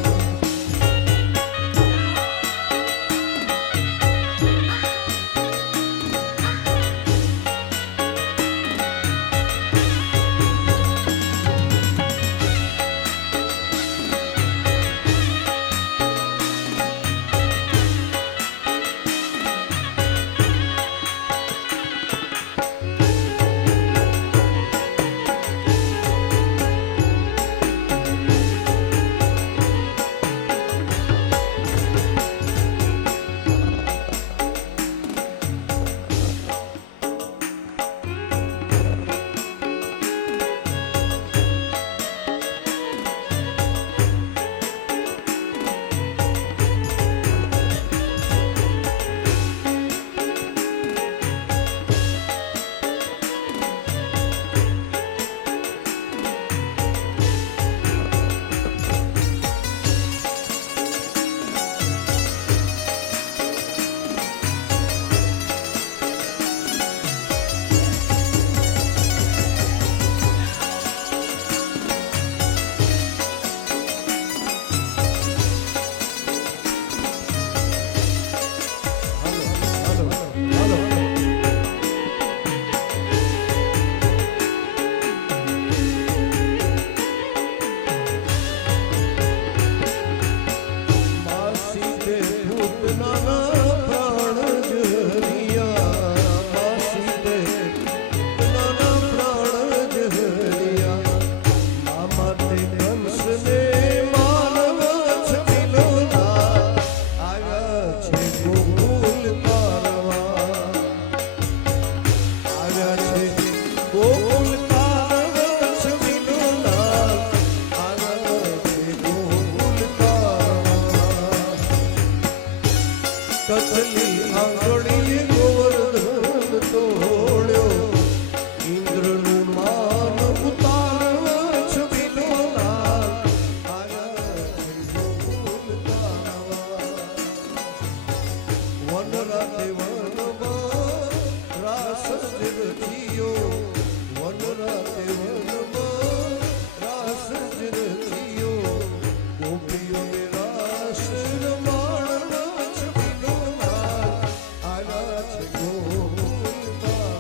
કથલી આંગળી ગોવર્ધન તોડ્યો ઇન્દ્રનું માન ઉતારવા છબીલો લાલ આવ્યા છે ગોકુળ તારવા વન રાતે વનમાં રાસ રચ્યો વન રાતે વનમાં રાસ રચ્યો ગોપીઓને રાસ રમાડવા છબીલો લાલ આવ્યા છે ગોકુળ તારવા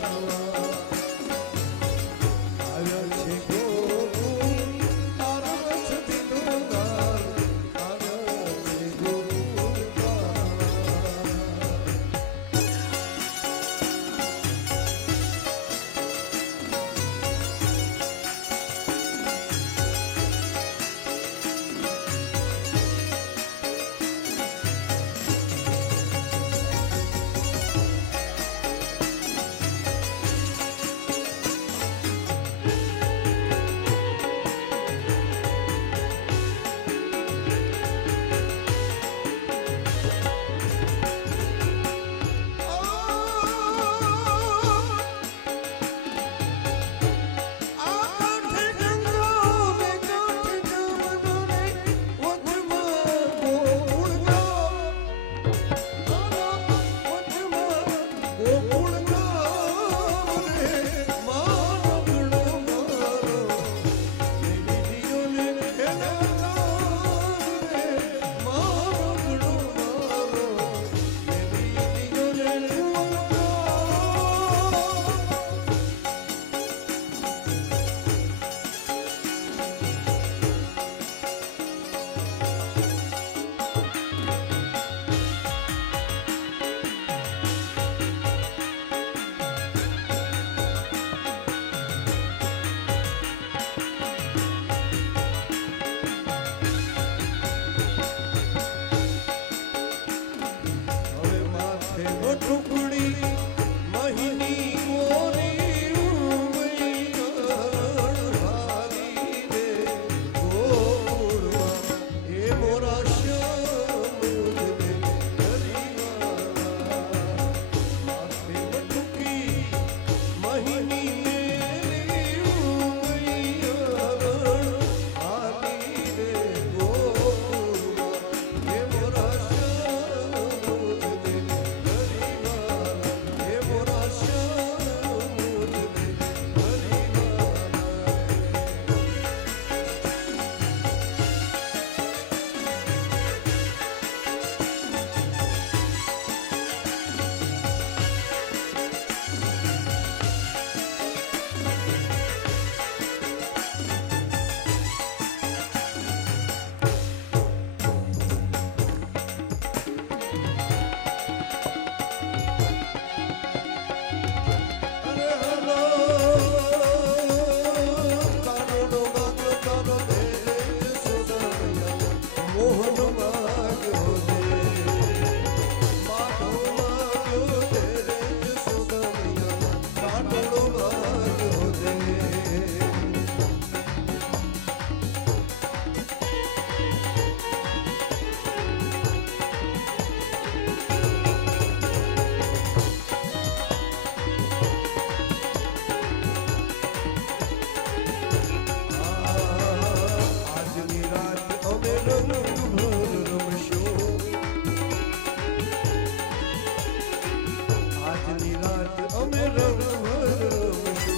रंग भरमशो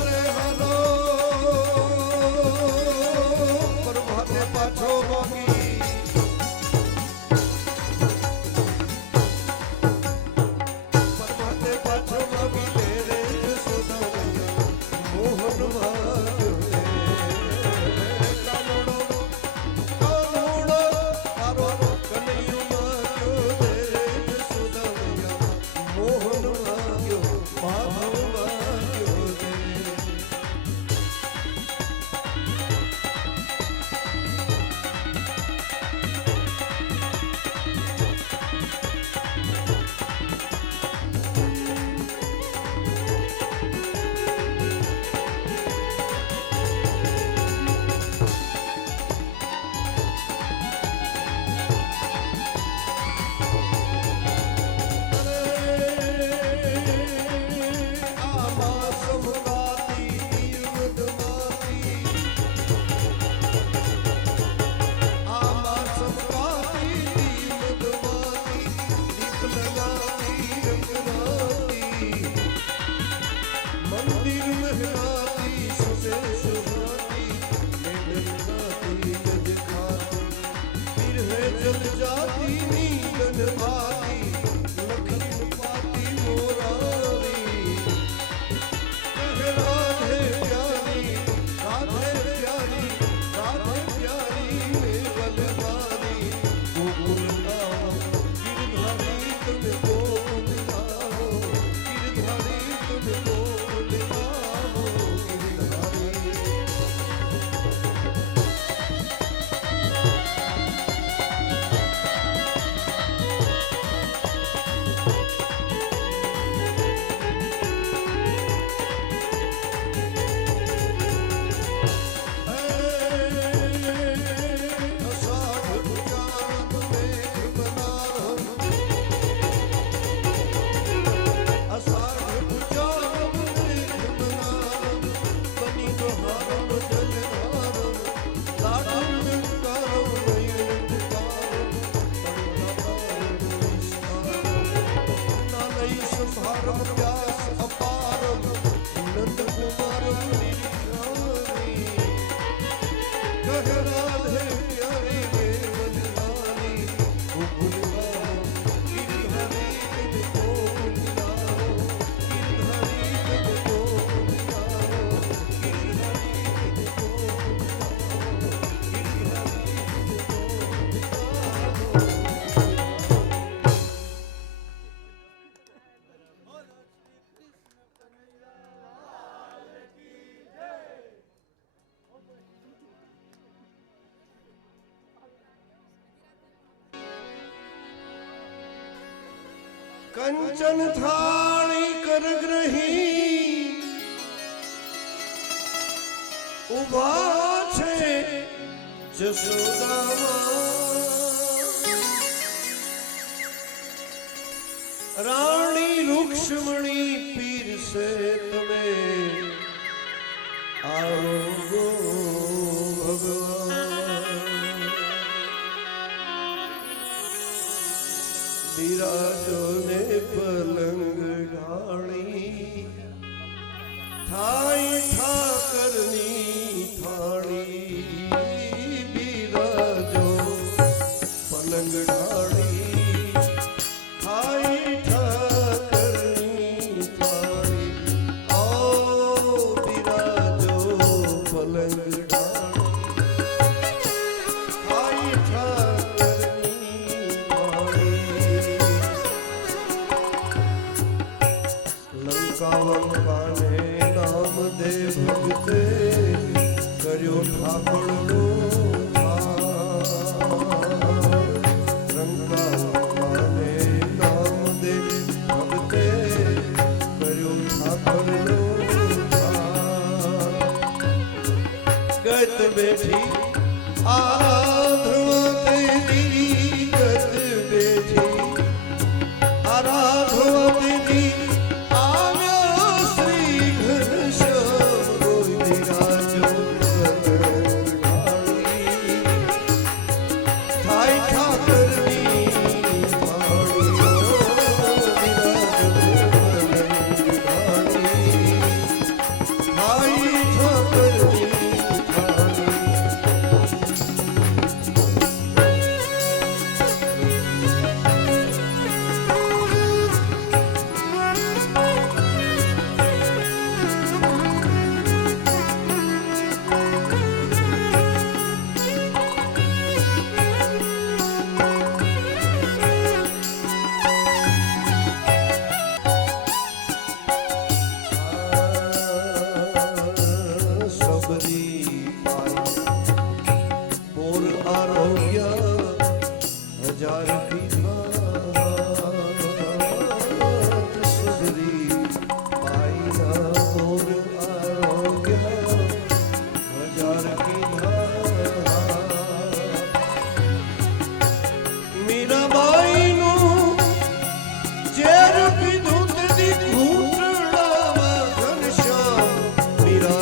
अरे हलो प्रभाते पाछो मोगी प्रभाते पाछो मोगी तेरे सुदामैया मोहन भाग्यो कंचन थाली कर ग्रही उभा छे जसोदामा रानी रुक्ष्मणी पीर से तमे आरोगो भगवान बिराजो ने पलंग ढाणी थाई ठाकरनी थाणी बिराजो पलंग ढाणी थाई ठाकरनी थाणी ओ बिराजो पलंग काने नाम दे भगते कर्यो ठाकुर हजार की धात सबरी आई ना मोर आ गया हजार की धात मीरा बाई नो जेर की धुत दी घूंटड़ा घनश्याम मीरा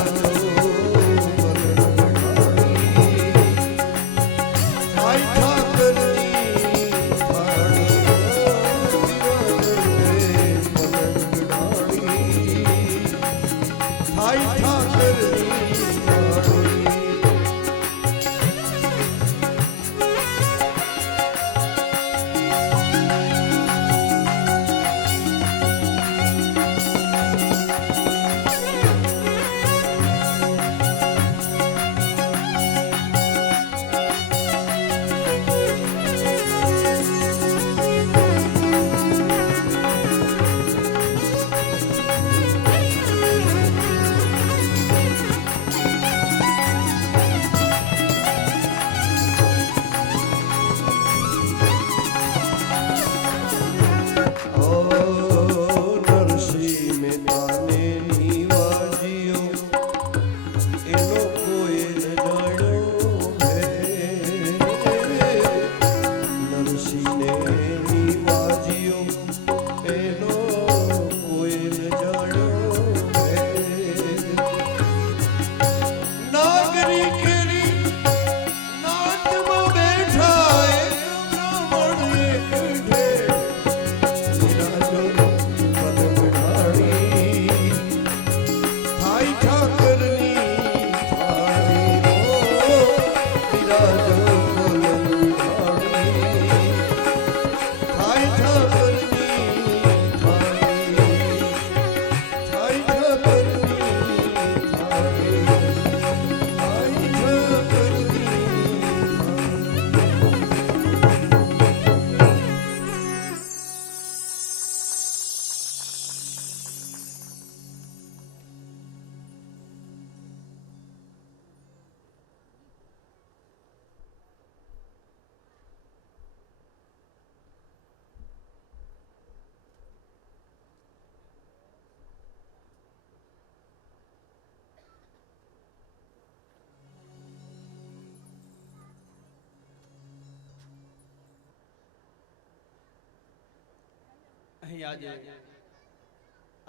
અહીં આજે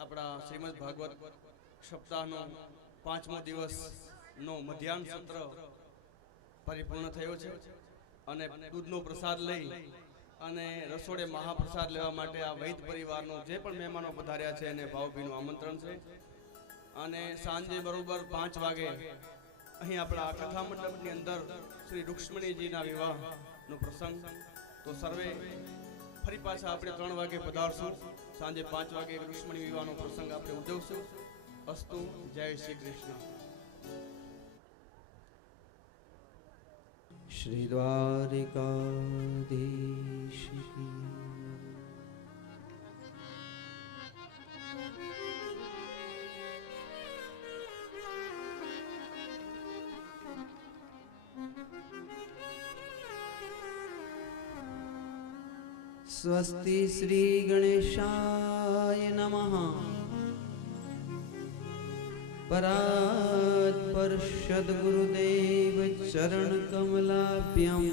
આપણા શ્રીમદ ભાગવત સપ્તાહનો 5મો દિવસનો મધ્યાહન સત્ર પરિપૂર્ણ થયો છે અને દૂધનો પ્રસાદ લઈ અને રસોડે મહાપ્રસાદ લેવા માટે આ વૈદ પરિવારનો જે પણ મહેમાનો પધાર્યા છે એને ભાવભીનું આમંત્રણ છે અને સાંજે બરોબર 5 વાગે અહીં આપણા કથા મંડપની અંદર શ્રી રૂક્ષ્મણીજીના વિવાહનો પ્રસંગ તો સર્વે ફરી પાછા આપણે 3 વાગે પધારશું સાંજે 5 વાગે રૂક્ષ્મણી વિવાહનો પ્રસંગ આપણે ઉજવશું અસ્તુ જય શ્રી કૃષ્ણ श्री द्वारिकाधीश की स्वस्ति श्री गणेशाय नमः परात् परषद गुरुदेव चरण कमलाभ्यम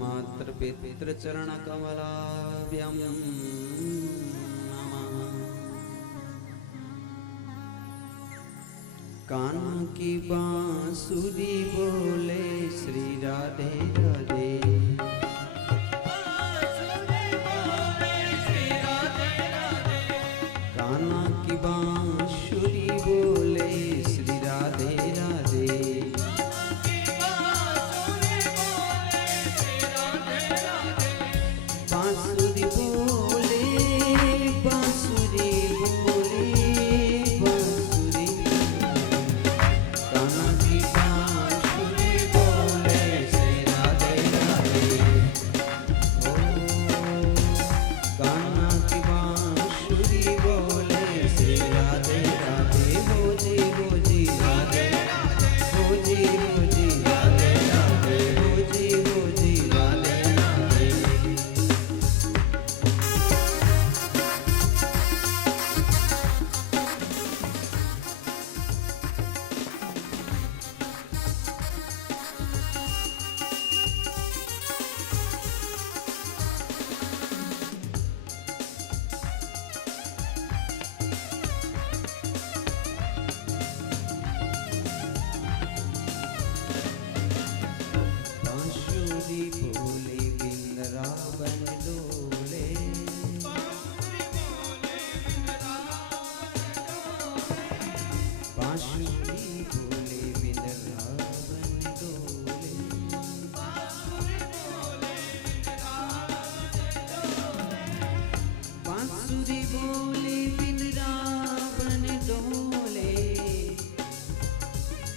मातृ पितृ चरण कमलाभ्यम नमः कान की बांसुरी बोले श्री राधे राधे काना की बांसुरी बोले श्री राधे राधे बांसुरी बोले बांसुरी बोले बांसुरी काना की बांसुरी बोले श्री राधे राधे बांसुरी बोले बिंद्रावन डोले बांसुरी बोले बिंद्रावन डोले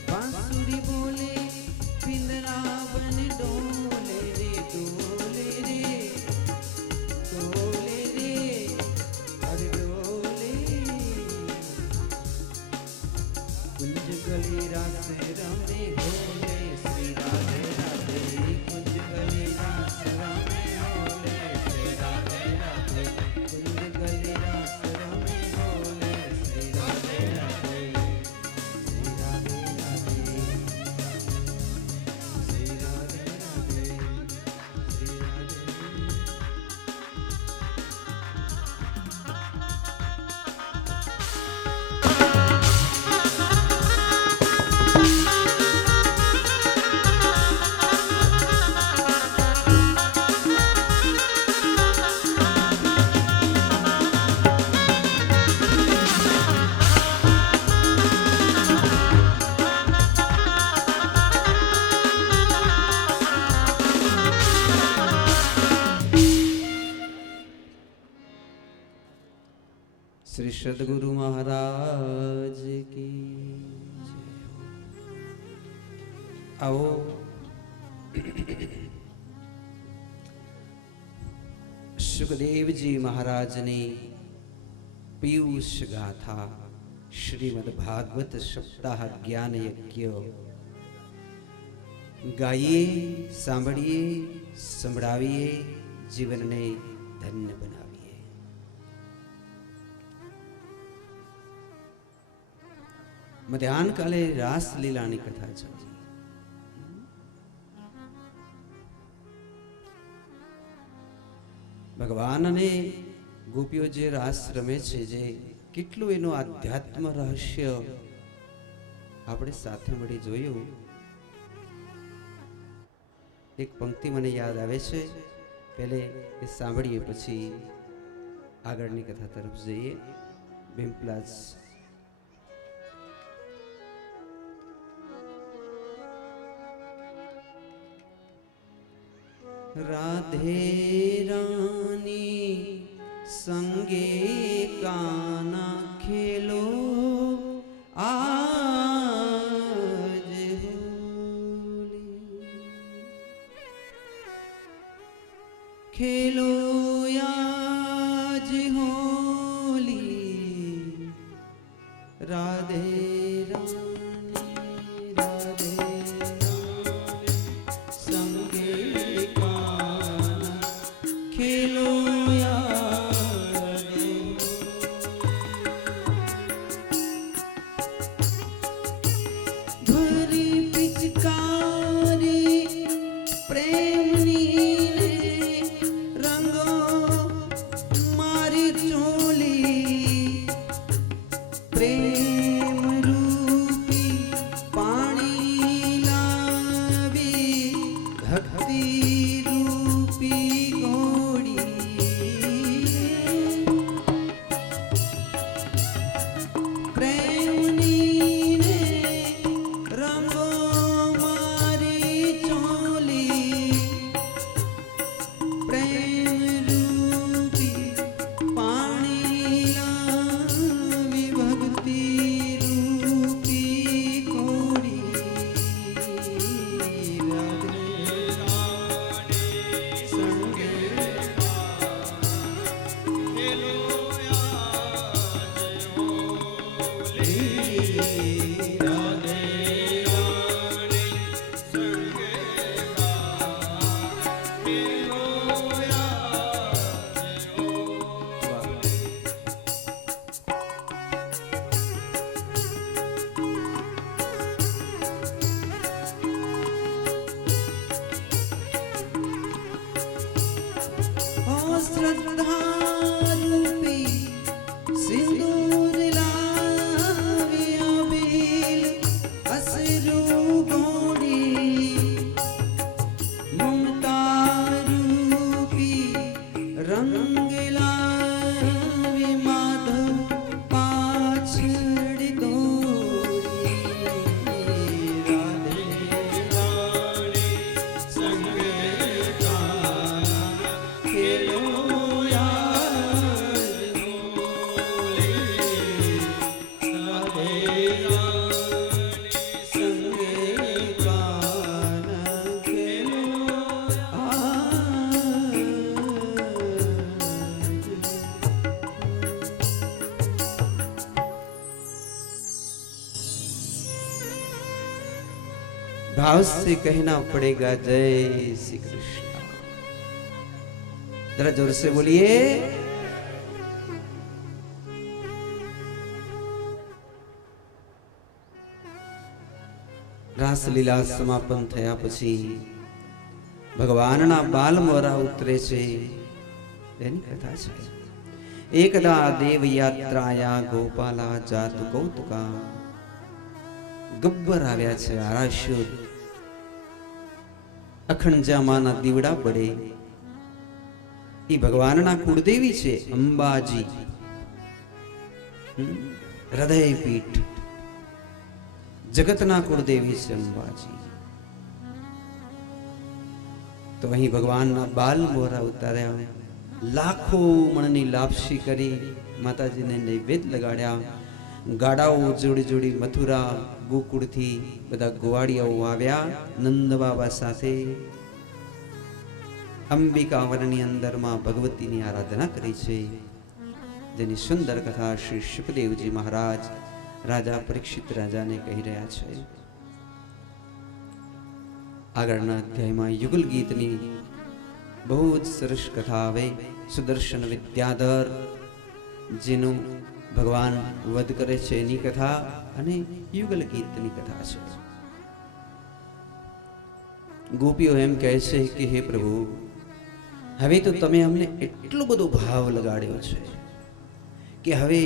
बांसुरी बोले बिंद्रावन डोले रे डोले रे डोले रे अरे डोले कुंज गली रास रमे होले श्री राधे राधे कुंज गली रास रमे होले श्री राधे राधे कुंज गली रास रमे होले श्री राधे राधे श्री राधे राधे श्री राधे राधे श्री राधे श्री सद्गुरु महाराज की जय हो। आओ सुखदेव जी महाराज ने पीयूष गाथा श्रीमद् भागवत सप्ताह ज्ञान यज्ञ गाइए सांभळिए संभळाविए जीवन ने धन्य बनाविए। मध्याह्न काले रास लीलानी कथा चली। भगवान ने गोपीओ जे रास रमे छे जे કેટલું એનું આધ્યાત્મ રહસ્ય આપણે સાથે મળી જોયું। એક પંક્તિ મને યાદ આવે છે, પહેલે એ સાંભળીએ પછી આગળની કથા તરફ જઈએ। બિમ્પલાજ राधे रानी संगे काना खेलो आज होली खेलो आज होली राधे रानी राधे रानी संगे खेलो भरी पिचकारी प्रेम नीले रंगो मारी चोली प्रेम रूपी भाव से कहना पड़ेगा जय श्री कृष्ण। जरा जोर से बोलिए। रासलीला समापन थया पछी भगवानना बाल मोरा उतरे छे तेनी कथा छे। एकदा देव यात्राया गोपाला जात कौतुका गब्बर આવ્યા છે આરાશ્યોદ અખંડજામાના દીવડા પડે એ ભગવાનના કુળદેવી છે અંબાજી હૃદયપીઠ જગતના કુળદેવી છે અંબાજી। તો અહીં ભગવાનના બાલ મોરા ઉતાર્યા લાખો મણની લાપસી કરી માતાજીને નૈવેદ્ય લગાડ્યા। ગાડાઓ જોડી જોડી મથુરા ગોકુળથી બધા ગોવાળિયાઓ આવ્યા નંદ બાબા સાથે। અંબિકાવનની અંદરમાં ભગવતીની આરાધના કરી છે, જેની સુંદર કથા શ્રી શુકદેવજી મહારાજ રાજા પરીક્ષિત રાજાને કહી રહ્યા છે। આગળના અધ્યાયમાં યુગલ ગીતની બહુ જ સરસ કથા આવે। સુદર્શન વિદ્યાધર જેનું ભગવાન વધ કરે છે એની કથા અને યુગલ ગીતની કથા છે। ગોપીઓ એમ કહે છે કે હે પ્રભુ, હવે તો તમે અમને એટલો બધો ભાવ લગાડ્યો છે કે હવે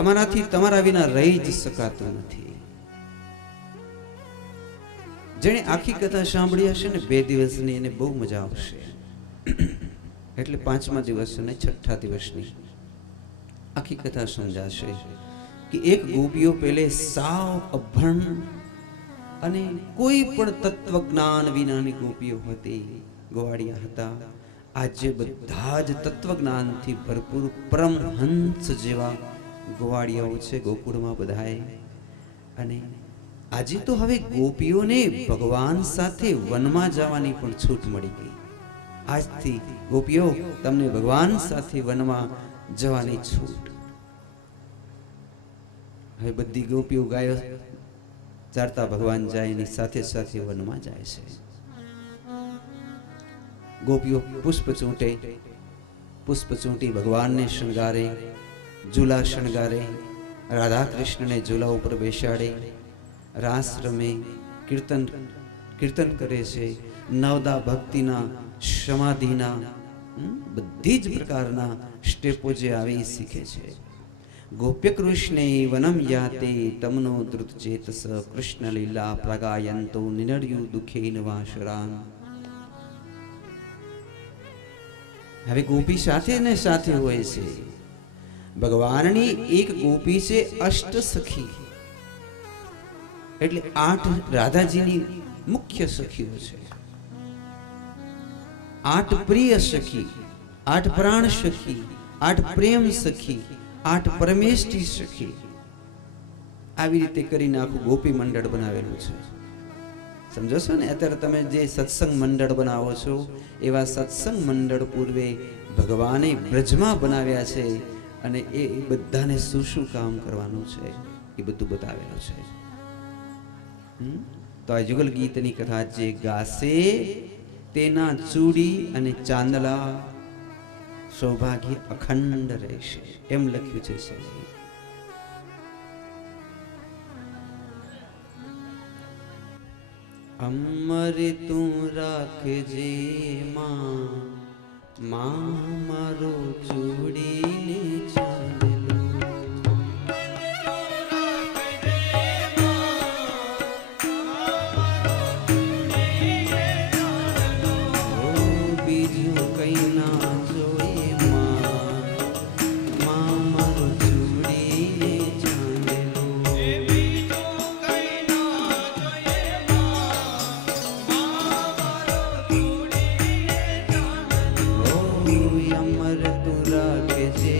અમારાથી તમારા વિના રહી જ શકાતું નથી। જેણે આખી કથા સાંભળી હશે ને 2 દિવસની એને બહુ મજા આવશે। એટલે 5મા દિવસ અને 6ઠા દિવસની આખી કથા સમજાશે કે એક ગોપીઓ પહેલે સાવ અભણ અને કોઈ પણ તત્વજ્ઞાન વિનાની ગોપીઓ હતી, ગોવાળિયા હતા। આજે બધા જ તત્વજ્ઞાનથી ભરપૂર પરમહંસ જેવા ગોવાળિયાઓ છે ગોકુળમાં બધાએ। અને આજે તો હવે ગોપીઓને ભગવાન સાથે વનમાં જવાની પણ છૂટ મળી ગઈ। આજથી ગોપીઓ તમને ભગવાન સાથે વનમાં જવાની છૂટ। હવે બધી ગોપીઓ ગાયો ચારતા ભગવાન જાય એની સાથે સાથે વનમાં જાય છે। ગોપીઓ પુષ્પ ચૂંટે, પુષ્પ ચૂંટી ભગવાનને શણગારે, ઝૂલા શણગારે, રાધા કૃષ્ણને ઝૂલા ઉપર બેસાડે, રાસ રમે, કીર્તન કરે છે, નવદા ભક્તિના સમાધિના બધી જ પ્રકારના સ્ટેપો જે આવે એ શીખે છે। ગોપ્ય કૃષ્ણે વનમ યાતે તમનો દ્રુત ચેતસ કૃષ્ણ લીલા પ્રગાયંતો નિનર્યુ દુઃખેન વાશરામ। હવે ગોપી સાથે ને સાથે હોય છે। ભગવાનની એક ગોપી છે અષ્ટ સખી, એટલે 8 રાધાજીની મુખ્ય સખીઓ છે। 8 પ્રિય સખી, 8 પ્રાણ સખી, 8 પ્રેમ સખી, 8 પરમેષ્ઠી સખી, આવી રીતે કરીને આખું ગોપી મંડળ બનાવેલું છે। સમજો છો ને? અત્યારે તમે જે સત્સંગ મંડળ બનાવો છો એવા સત્સંગ મંડળ પૂર્વે ભગવાને બ્રજમાં બનાવ્યા છે અને એ બધાને શું શું કામ કરવાનું છે એ બધું બતાવેલું છે। તો આ યુગલ ગીતની કથા જે ગાશે તેના ચૂડી અને ચાંદલા સૌભાગ્ય અખંડ રહેશે, એમ લખ્યું છે સ્વામી। અમરે તું રાખજે માં, માં મારો ચૂડીને ચાંદલો, બીજું કઈ ના જોઈએ માં, માં મારો ચૂડીને ચાંદલો, અમર તું રાખજે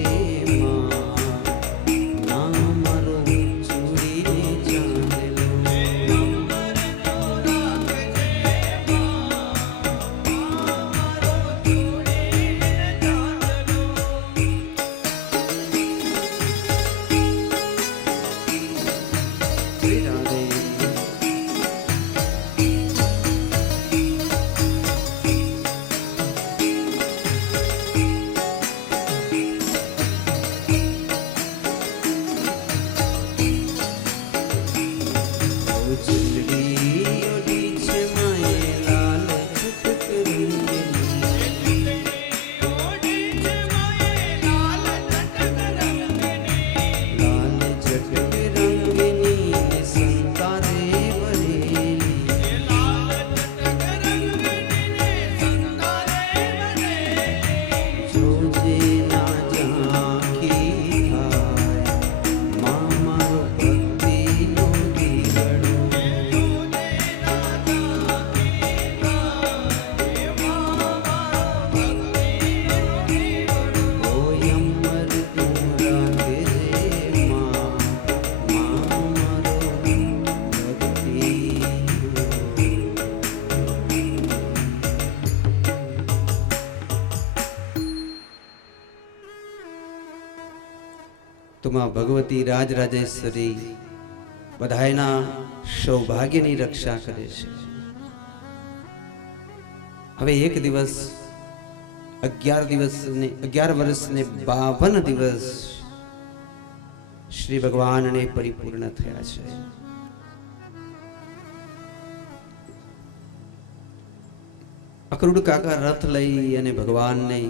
માં ભગવતી રાજરાજેશ્વરી બધાયના સૌભાગ્યની રક્ષા કરે છે. હવે એક દિવસ 11 વર્ષ ને 52 દિવસ શ્રી ભગવાનને પરિપૂર્ણ થયા છે. અક્રૂર કાકા રથ લઈ અને ભગવાનને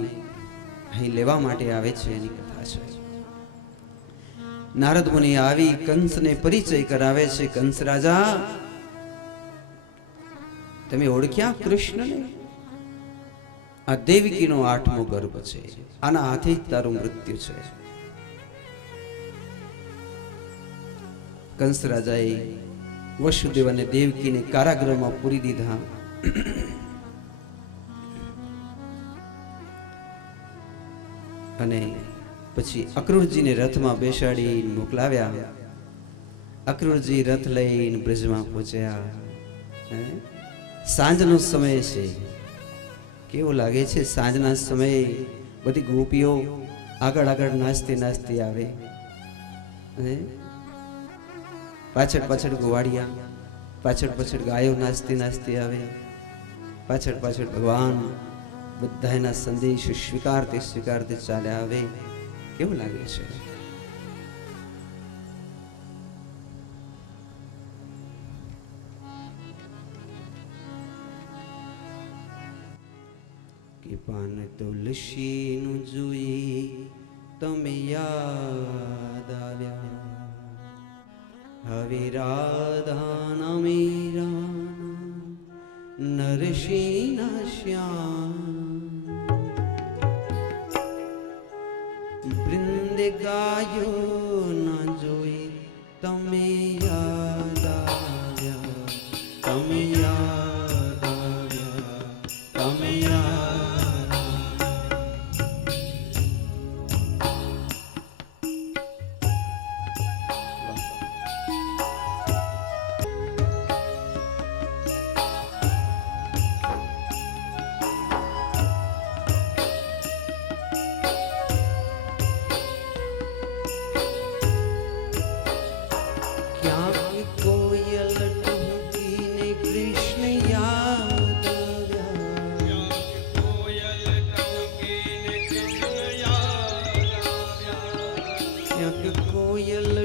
અહીં લેવા માટે આવે છે એની કથા છે. નારદ મુનિ આવી કંસને પરિચય કરાવે છે. કંસ રાજા, તમે ઓળખ્યા કૃષ્ણને? આ દેવકીનો 8મો ગર્ભ છે, આના હાથે જ તારું મૃત્યુ છે. કંસ રાજાએ વસુદેવ અને દેવકીને કારાગૃહમાં પૂરી દીધા. અને પછી અક્રૂરજીને રથમાં બેસાડી મોકલાવ્યા. અક્રૂરજી રથ લઈને બ્રજમાં પહોંચ્યા. સાંજનો સમય છે. કેવું લાગે છે સાંજના સમયે બધી ગોપીઓ આગળ આગળ નાચતી નાચતી આવે, પાછળ પાછળ ગોવાળિયા, પાછળ પાછળ ગાયો નાચતી નાચતી આવે, પાછળ પાછળ ભગવાન બધાના સંદેશો સ્વીકારતે સ્વીકારતે ચાલ્યા આવે. કેવું લાગે છે? કે પાન તુલસીનું જોઈ તમે યાદ આવ્યા, હવે રાધાના મીરાના નરસિંહના શ્યામ, વૃંદ ગાયો ના જોઈ તમે યાદ આવ્યા, તમે યાદ આવ્યા, તમે યાદ. કોયલ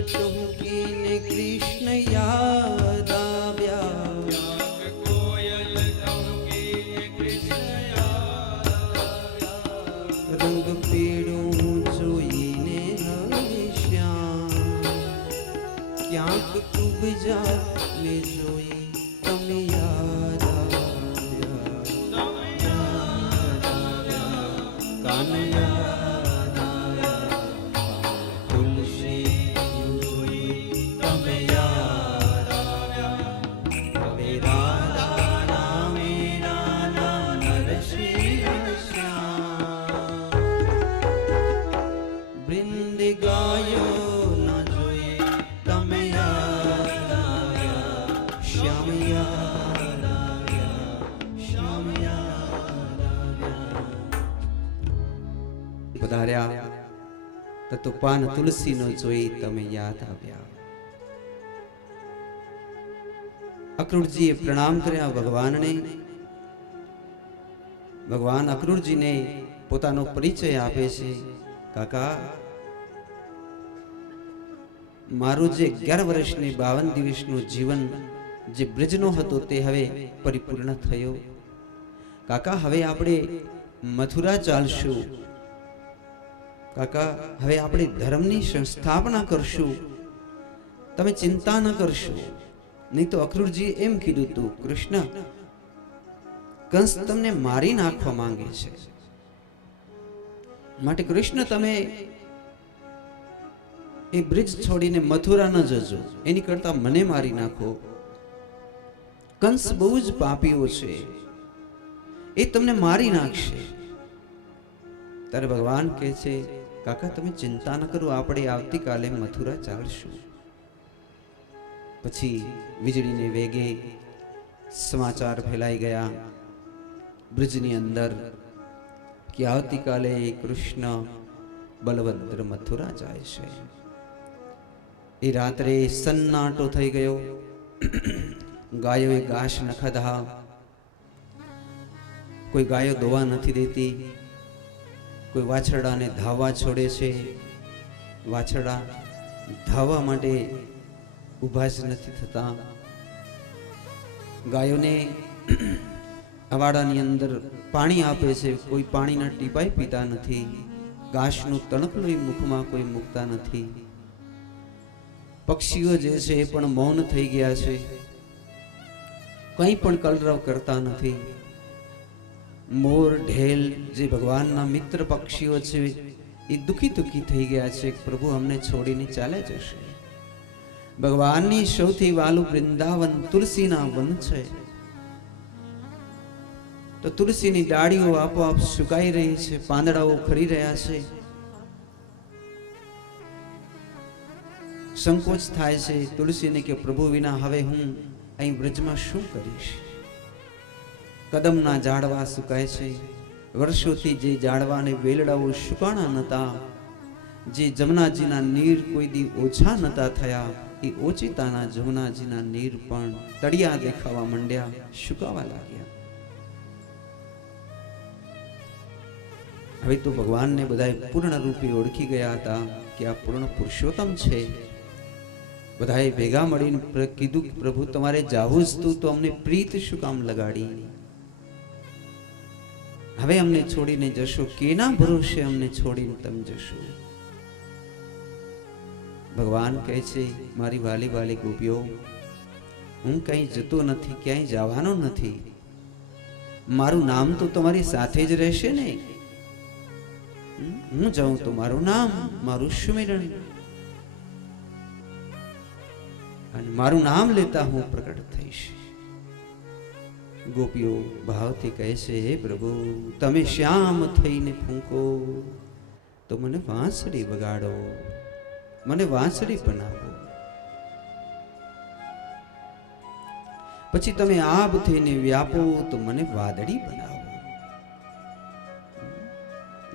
ટૂંકીને કૃષ્ણ યાદ આવ્યા, કોયલ ટૂંકીને કૃષ્ણ યાદ આવ્યા, રંગ પીળું જોઈને હવે શ્યામ, ક્યાંક તું જા ને જોઈ તમે યાદ આવ્યા, યાદ આવ્યા, કાનૈયા. પધાર્યા તો પાન તુલસીનો જોઈ તમે યાદ આવ્યા. અક્રૂરજીએ પ્રણામ કર્યા ભગવાનને. ભગવાન અક્રૂરજીને પોતાનો પરિચય આપે છે. કાકા, મારું જે 11 વર્ષની 52 દિવસનું જીવન જે બ્રજનો હતો તે હવે પરિપૂર્ણ થયો. કાકા, હવે આપણે મથુરા ચાલશું. કાકા, હવે આપણે ધર્મની સંસ્થાપના કરશું, તમે ચિંતા ન કરશો. નહીં તો અક્રૂરજીએ એમ કીધું હતું, કૃષ્ણ, કંસ તમને મારી નાખવા માંગે છે, માટે કૃષ્ણ તમે એ બ્રિજ છોડીને મથુરા ન જજો, એની કરતા મને મારી નાખો. કંસ બહુ જ પાપીઓ છે, એ તમને મારી નાખશે. ત્યારે ભગવાન કહે છે, કાકા તમે ચિંતા ન કરો, આપણે આવતીકાલે મથુરા ચાલશું. પછી વીજળીને વેગે સમાચાર ફેલાઈ ગયા બ્રિજની અંદર કે આવતીકાલે કૃષ્ણ બલભદ્ર મથુરા જાય છે. એ રાત્રે સન્નાટો થઈ ગયો. ગાયોએ ઘાસ ન ખાધા, કોઈ ગાયો દોવા નથી દેતી, કોઈ વાછરડાને ધાવવા છોડે છે, વાછરડા ધાવવા માટે ઊભા જ નથી થતા. ગાયોને અવાડાની અંદર પાણી આપે છે, કોઈ પાણીના ટીપાઈ પીતા નથી. ઘાસનું તણખલું મુખમાં કોઈ મૂકતા નથી. પક્ષીઓ જે છે એ પણ મૌન થઈ ગયા છે, કંઈ પણ કલરવ કરતા નથી. મોર ઢેલ જે ભગવાનના મિત્ર પક્ષીઓ છે એ દુખી થઈ ગયા છે. પ્રભુ અમને છોડીને ચાલે જશે. ભગવાનની સૌથી વાલું વૃંદાવન તુલસીના વન છે, તો તુલસીની ડાળીઓ આપોઆપ સુકાઈ રહી છે, પાંદડાઓ ખરી રહ્યા છે. સંકોચ થાય છે તુલસીને કે પ્રભુ વિના હવે હું અહીં બ્રજમાં શું કરીશ. કદમના ઝાડવા સુકાય છે. વર્ષોથી જે ઝાડવાને વેલડાઓ સુકાણા નતા, જે જમનાજીના નીર કોઈ દી ઓછા નતા થયા, એ ઓચિતાના જમનાજીના નીર પણ તળિયા દેખાવા માંડ્યા, સુકાવા લાગ્યા. હવે તો ભગવાનને બધાએ પૂર્ણ રૂપે ઓળખી ગયા હતા કે આ પૂર્ણ પુરુષોત્તમ છે. બધાએ ભેગા મળીને કીધું કે પ્રભુ તમારે જાવું જ તું તો અમને પ્રીત શું કામ લગાડી? હવે અમને છોડીને જશો? કેના ભરોસે અમને છોડીને તમે જશો? ભગવાન કહે છે, મારી વાલી વાલી ગોપીઓ, હું કઈ જતો નથી, ક્યાંય જવાનો નથી. મારું નામ તો તમારી સાથે જ રહેશે ને. હું જાઉં તો મારું નામ, મારું સુમિરન, અને મારું નામ લેતા હું પ્રકટ થઈશ. ગોપીઓ ભાવથી કહે છે, હે પ્રભુ તમે શ્યામ થઈને ફૂંકો તો મને વાંસળી વગાડો, મને વાંસળી બનાવો. પછી તમે આબ થઈને વ્યાપો તો મને વાદળી બનાવો.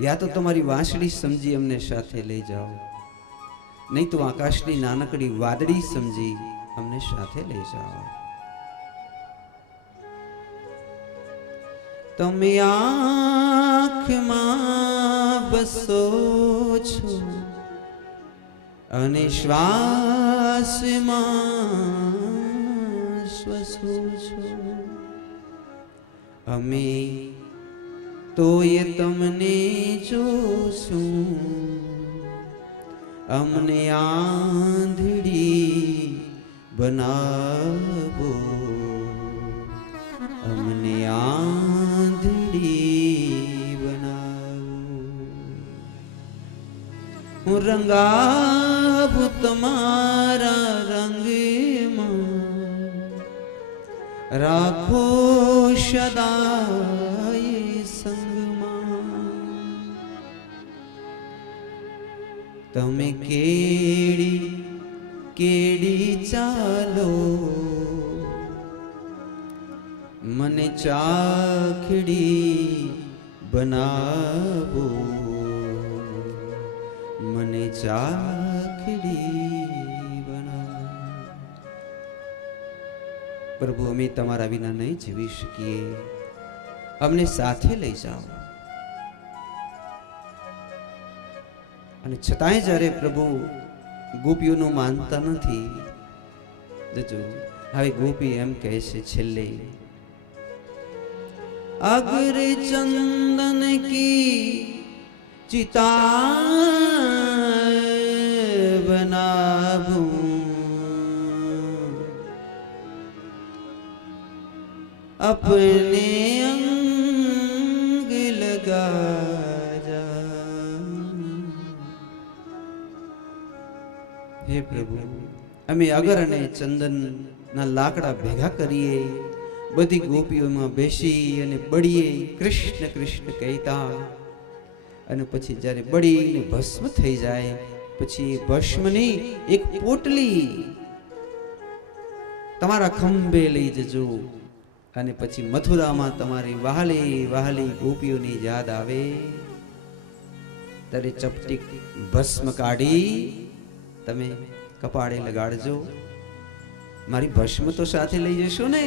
યા તો તમારી વાંસળી સમજી અમને સાથે લઈ જાઓ, નહીં તો આકાશની નાનકડી વાદળી સમજી અમને સાથે લઈ જાઓ. તમે આંખમાં બસો છો અને શ્વાસમાં શ્વસો છો. અમે તોય તમને જોશું, અમને આંધળી બનાવો, અમને આંધળી બનાવો. હું રંગાવું તમારા રંગમાં, રાખો સદાય સંગમાં. તમે કેડી કેડી ચાલો, મને ચાખડી બનાવો, મને ચાખડી બનાવો. પ્રભુ અમે તમારા વિના નહીં જીવી શકીએ, અમને સાથે લઈ જાઓ. અને છતાંય જ્યારે પ્રભુ ગોપીઓનું માનતા નથી, જજો હવે ગોપી એમ કહે છે છેલ્લે, અગ્ર ચંદન કી ચિતા બનાવું, अपने अंग लगा जा. હે પ્રભુ અમે અગર અને ચંદન ના લાકડા ભેગા કરીએ, બધી ગોપીઓમાં બેસી અને બળીએ કૃષ્ણ કૃષ્ણ કહેતા, અને પછી જ્યારે બળીને ભસ્મ થઈ જાય પછી ભસ્મની એક પોટલી તમારા ખંભે લઈ જજો. અને પછી મથુરામાં તમારી વહાલી વહાલી ગોપીઓની યાદ આવે ત્યારે ચપટી ભસ્મ કાઢી તમે કપાળે લગાડજો. મારી ભસ્મ તો સાથે લઈ જશો ને?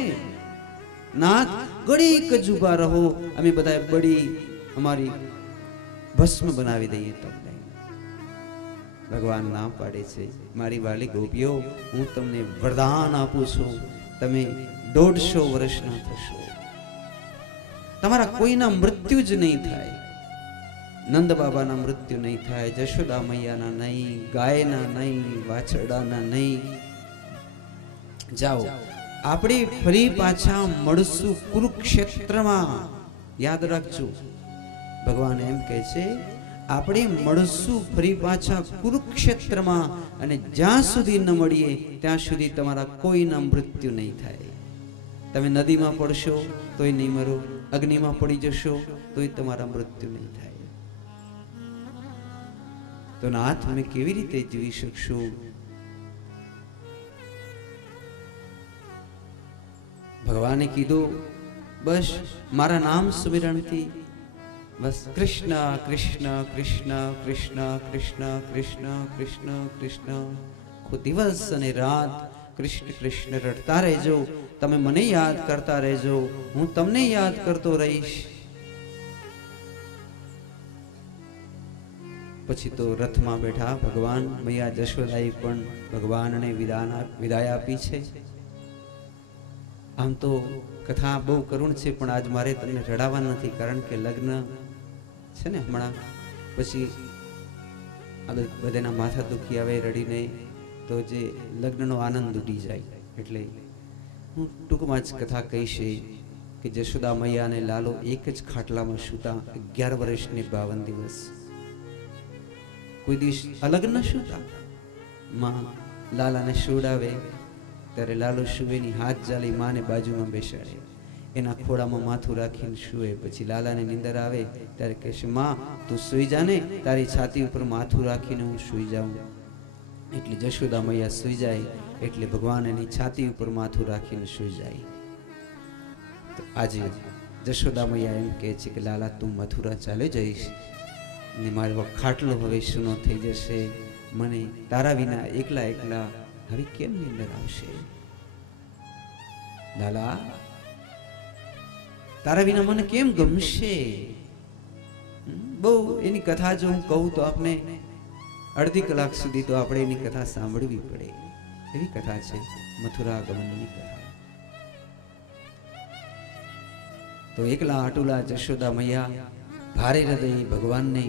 નાથ ઘડીક જ ઊભા રહો, અમે બધા બળી અમારી ભસ્મ બનાવી દઈએ તમને. ભગવાન ના પાડે છે, મારી વાલી ગોપીઓ, હું તમને વરદાન આપું છું, તમે 150 વર્ષના થશો, તમારા કોઈના મૃત્યુ જ નહીં થાય. નંદ બાબાના મૃત્યુ નહીં થાય, જશોદા મૈયાના નહીં, ગાયના નહીં, વાછરડાના નહીં. જાઓ, આપણે ફરી પાછા મળશું કુરુક્ષેત્રમાં. યાદ રાખજો, ભગવાન એમ કહે છે આપણે મળશું ફરી પાછા કુરુક્ષેત્રમાં, અને જ્યાં સુધી ન મળીએ ત્યાં સુધી તમારા કોઈના મૃત્યુ નહીં થાય. તમે નદીમાં પડશો તોય નહીં મરો, અગ્નિમાં પડી જશો તોય તમારા મૃત્યુ નહીં થાય. તો નાથ અમે કેવી રીતે જીવી શકશું? ભગવાને કીધું બસ મારા નામ સ્મરણથી, બસ કૃષ્ણ કૃષ્ણ કૃષ્ણ કૃષ્ણ કૃષ્ણ કૃષ્ણ કૃષ્ણ કૃષ્ણ આખો દિવસ અને રાત કૃષ્ણ કૃષ્ણ રડતા રહેજો. તમે મને યાદ કરતા રહેજો, હું તમને યાદ કરતો રહીશ. પછી તો રથમાં બેઠા ભગવાન. મૈયા જશોદાએ પણ ભગવાનને વિદાય આપી છે. આમ તો કથા બહુ કરુણ છે, પણ આજ મારે તમને રડાવવા નથી, કારણ કે લગ્ન છે ને હમણાં, પછી બધાના માથા દુખી આવે રડીને, તો જે લગ્નનો આનંદ ઉડી જાય. એટલે હું ટૂંકમાં જ કથા કહીશ કે જશોદા મૈયા અને લાલો એક જ ખાટલામાં સૂતા 11 વર્ષને 52 દિવસ. કોઈ દિવસ અલગ ન સૂતા. માં લાલાને સુવડાવે ત્યારે લાલો સુવેની હાથ જાલી માને બાજુમાં બેસાડે, એના ખોળામાં માથું રાખીને સુવે. પછી લાલાને નીંદર આવે ત્યારે કહેશે, માં તું સૂઈ જાને, તારી છાતી ઉપર માથું રાખીને હું સૂઈ જાઉં. એટલે જશોદા મૈયા સૂઈ જાય એટલે ભગવાન એની છાતી ઉપર માથું રાખીને સૂઈ જાય. તો આજે જશોદા મૈયા એમ કહે છે કે લાલા તું મથુરા ચાલે જઈશ ને મારો ખાટલો હવે સૂનો થઈ જશે, મને તારા વિના એકલા એકલા હવે કેમ નીંદર આવશે? લાલા તારા વિના મને કેમ ગમશે? બહુ એની કથા જો હું કહું તો આપને અડધી કલાક સુધી તો આપણે એની કથા સાંભળવી પડે. એવી કથા છે મથુરા ગમનની કથા. તો એકલા આટુલા જશોદા મૈયા ભારે હૃદય ભગવાનને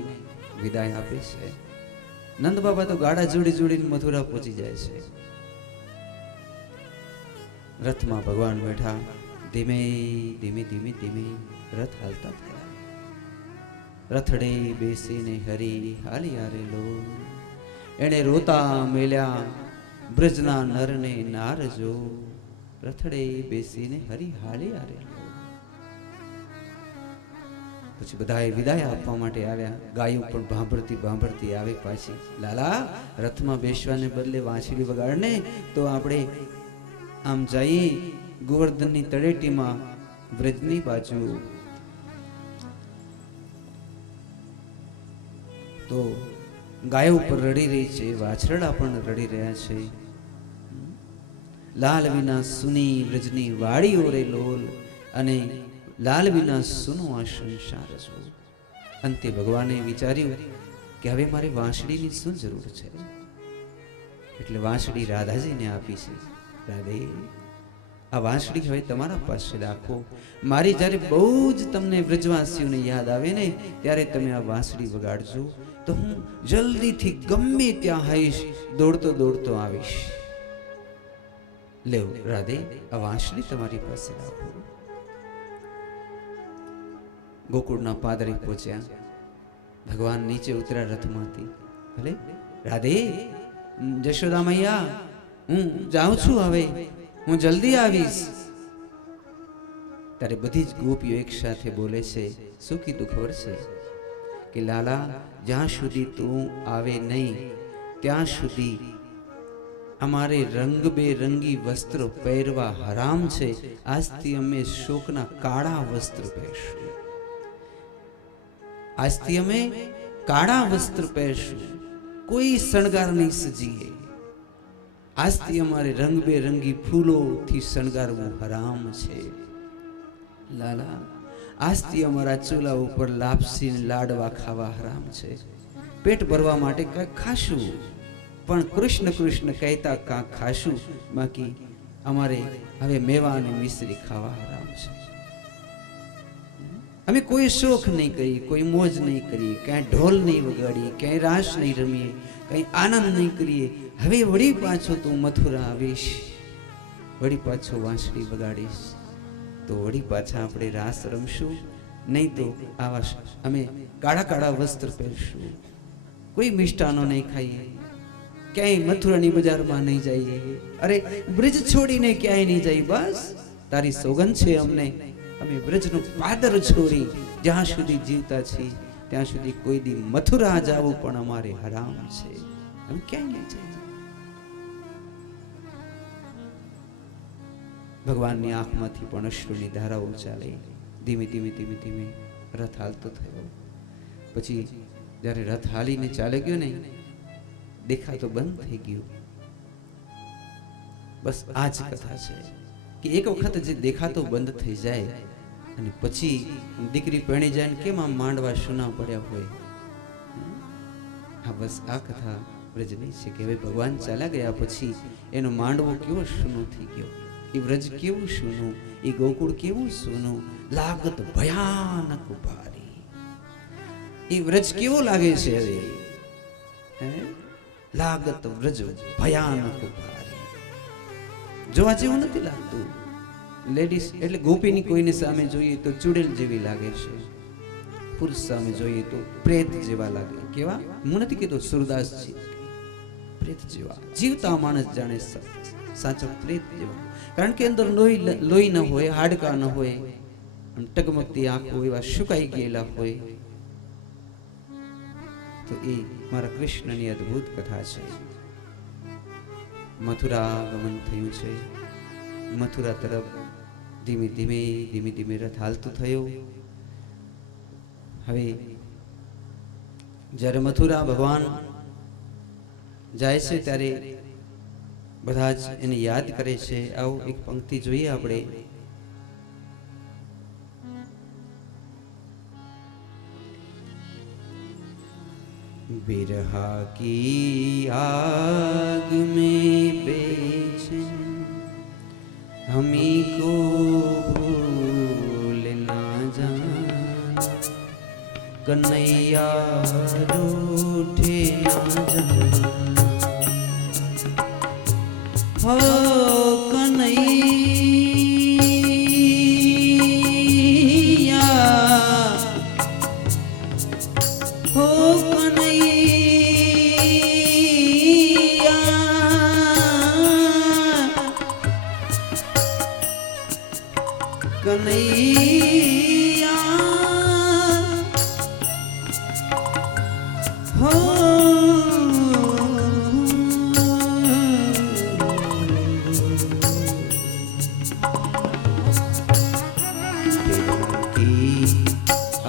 વિદાય આપે છે. નંદ બાબા તો ગાડા જોડી જોડીને મથુરા પહોંચી જાય છે. રથમાં ભગવાન બેઠા, ધીમે ધીમે ધીમે ધીમે રથ હાલતા થયા. રથડે બેસીને હરી હાલી આરેલો, એણે રોતા મેલ્યા બ્રજના નરને નારજો. રથડે બેસીને હરી હાલી આરેલો. પછી બધાએ વિદાય આપવા માટે આવ્યા. ગાયું પણ ભાંભરતી ભાંભરતી આવે પાછી. લાલા રથમાં બેસવાને બદલે વાંસળી વગાડને તો આપણે આમ જઈએ ગોવર્ધનની તળેટીમાં વ્રજની બાજુ. તો ગાયો ઉપર રડી રહી છે, વાછરડા પણ રડી રહ્યા છે. લાલ વિના સુની વ્રજની વાડીઓ રે લોલ, અને લાલ વિના સુનો આ સંસાર છો. અંતે ભગવાને વિચાર્યું કે હવે મારે વાંસળીની શું જરૂર છે? એટલે વાંસળી રાધાજીને આપી છે. રાધે આ વાંસળી હવે તમારા પાસે રાખો. મારી જ્યારે બહુ જ તમને વ્રજવાસીઓને યાદ આવે ને ત્યારે તમે આ વાંસળી વગાડજો, તો હું જલ્દીથી ગમે ત્યાં હઈશ, દોડતો દોડતો આવીશ. લેવ રાધે આ વાંસળી તમારી પાસે રાખો. ગોકુળના પાદરે પહોંચ્યા. ભગવાન નીચે ઉતર્યા રથમાંથી. ભલે રાધે જશોદા મૈયા હું જાઉં છું, હવે હું જલ્દી આવીશ. ત્યારે બધી જ ગોપીઓ એક સાથે બોલે છે. શું કીધું ખબર છે? કે લાલા જ્યાં સુધી તું આવે નહીં ત્યાં સુધી અમારે રંગબેરંગી વસ્ત્રો પહેરવા હરામ છે. આજથી અમે શોકના કાળા વસ્ત્ર પહેરશું. આજથી અમે કાળા વસ્ત્ર પહેરશું, કોઈ શણગાર નહીં સજીએ. આજથી અમારે રંગબેરંગી ફૂલોથી શણગારવું હરામ છે. લાલા, આજથી અમારા ચૂલા ઉપર લાપસી લાડવા ખાવા હરામ છે. પેટ ભરવા માટે કાંઈક ખાશું, પણ કૃષ્ણ કૃષ્ણ કહેતા કાંઈક ખાશું, બાકી અમારે હવે મેવા અને મિશ્રી ખાવા હરામ છે. અમે કોઈ શોખ નહીં કરીએ, કોઈ મોજ નહીં કરીએ, ક્યાંય ઢોલ નહીં વગાડીએ, ક્યાંય રાસ નહીં રમીએ, કંઈ આનંદ નહીં કરીએ. હવે વળી પાછો તું મથુરા આવીશ, વળી પાછો વાંસળી વગાડીશ, તો વળી પાછા આપણે રાસ રમશું. નહીં તો આવા અમે કાળા કાળા વસ્ત્ર પહેરશું, કોઈ મિષ્ટાનો નહીં ખાઈએ, ક્યાંય મથુરાની બજારમાં નહીં જઈએ, અરે બ્રિજ છોડીને ક્યાંય નહીં જઈએ. બસ તારી સોગંદ છે અમને, અમે બ્રજનું પાદર છોડી જ્યાં સુધી જીવતા છીએ ત્યાં સુધી કોઈ દી મથુરા જવું પણ અમારે હરામ છે. અમે ક્યાંય નહીં જઈએ. ભગવાનની આંખમાંથી પણ અશ્રુની ધારાઓ ચાલે. ધીમે ધીમે ધીમે ધીમે રથ હાલતો થયો. પછી જ્યારે રથ હાલીને ચાલે ગયો ને, દેખાતો બંધ થઈ ગયું. બસ આ જ કથા છે કે એક વખત જે દેખાતો બંધ થઈ જાય અને પછી દીકરી પરણી જાય ને કેમ આમ માંડવા સુના પડ્યા હોય. હા, બસ આ કથા વ્રજની છે કે હવે ભગવાન ચાલ્યા ગયા પછી એનો માંડવો કેવો સૂનો થઈ ગયો, એ વ્રજ કેવું સૂનું, એ ગોકુળ કેવું સૂનું, લાગત ભયાનક ભારી. એ વ્રજ કેવો લાગે છે હવે, લાગત વ્રજ ભયાનક ભારી. જોવા જેવું નથી લાગતું. લેડીઝ એટલે ગોપીની કોઈની સામે જોઈએ તો ચુડેલ જેવી લાગે છે, પુરુષ સામે જોઈએ તો પ્રેત જેવા લાગે. કેવા? હું નથી કહેતો સુરદાસજી, પ્રેત જેવા. જીવતા માણસ જાણે સાચો પ્રેત જેવા, કારણ કે અંદર લોહી ન હોય, હાડકા ન હોય, ટગમગતી આંખો એવા સુકાઈ ગયેલા હોય. તો એ મારા કૃષ્ણની અદ્ભુત કથા છે. મથુરા ગમન થયું છે. મથુરા તરફ ધીમે ધીમે ધીમે ધીમે રથ હાલતું થયું. હવે જ્યારે મથુરા ભગવાન જાય છે ત્યારે બધા જ એને યાદ કરે છે. આવો એક પંક્તિ જોઈએ આપણે. बिरहा की आग में बेचैन हमी को भूल ना जाना, कन्हैया रूठे ना जाना, हो कन्हैया, हो कन्हैया, हो की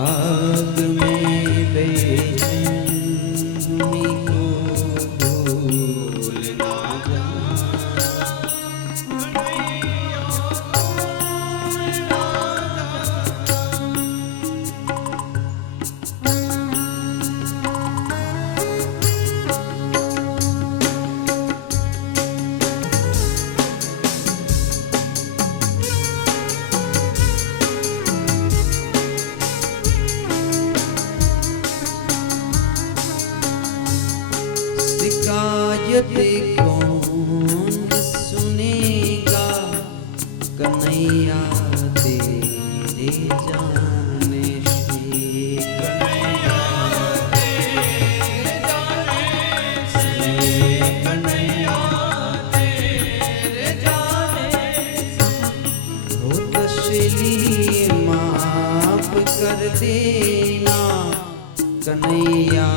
आग में बेचैन को भूल ना शिकायत कौन सुनेगा, कन्हैया तेरे जाने से, कन्हैया तेरे जाने से, कन्हैया तेरे जाने से, हो तसली माफ कर देना कन्हैया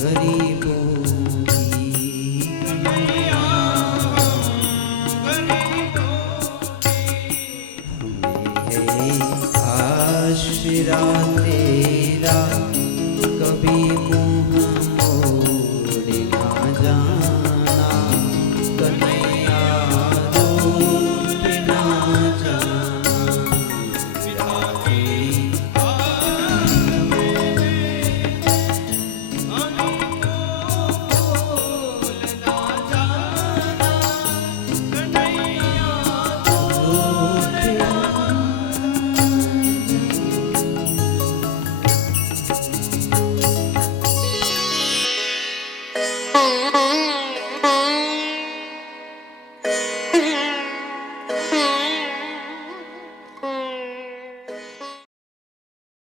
गरीबों की, कन्हैया गरीबों की, हमें है आशीर्वाद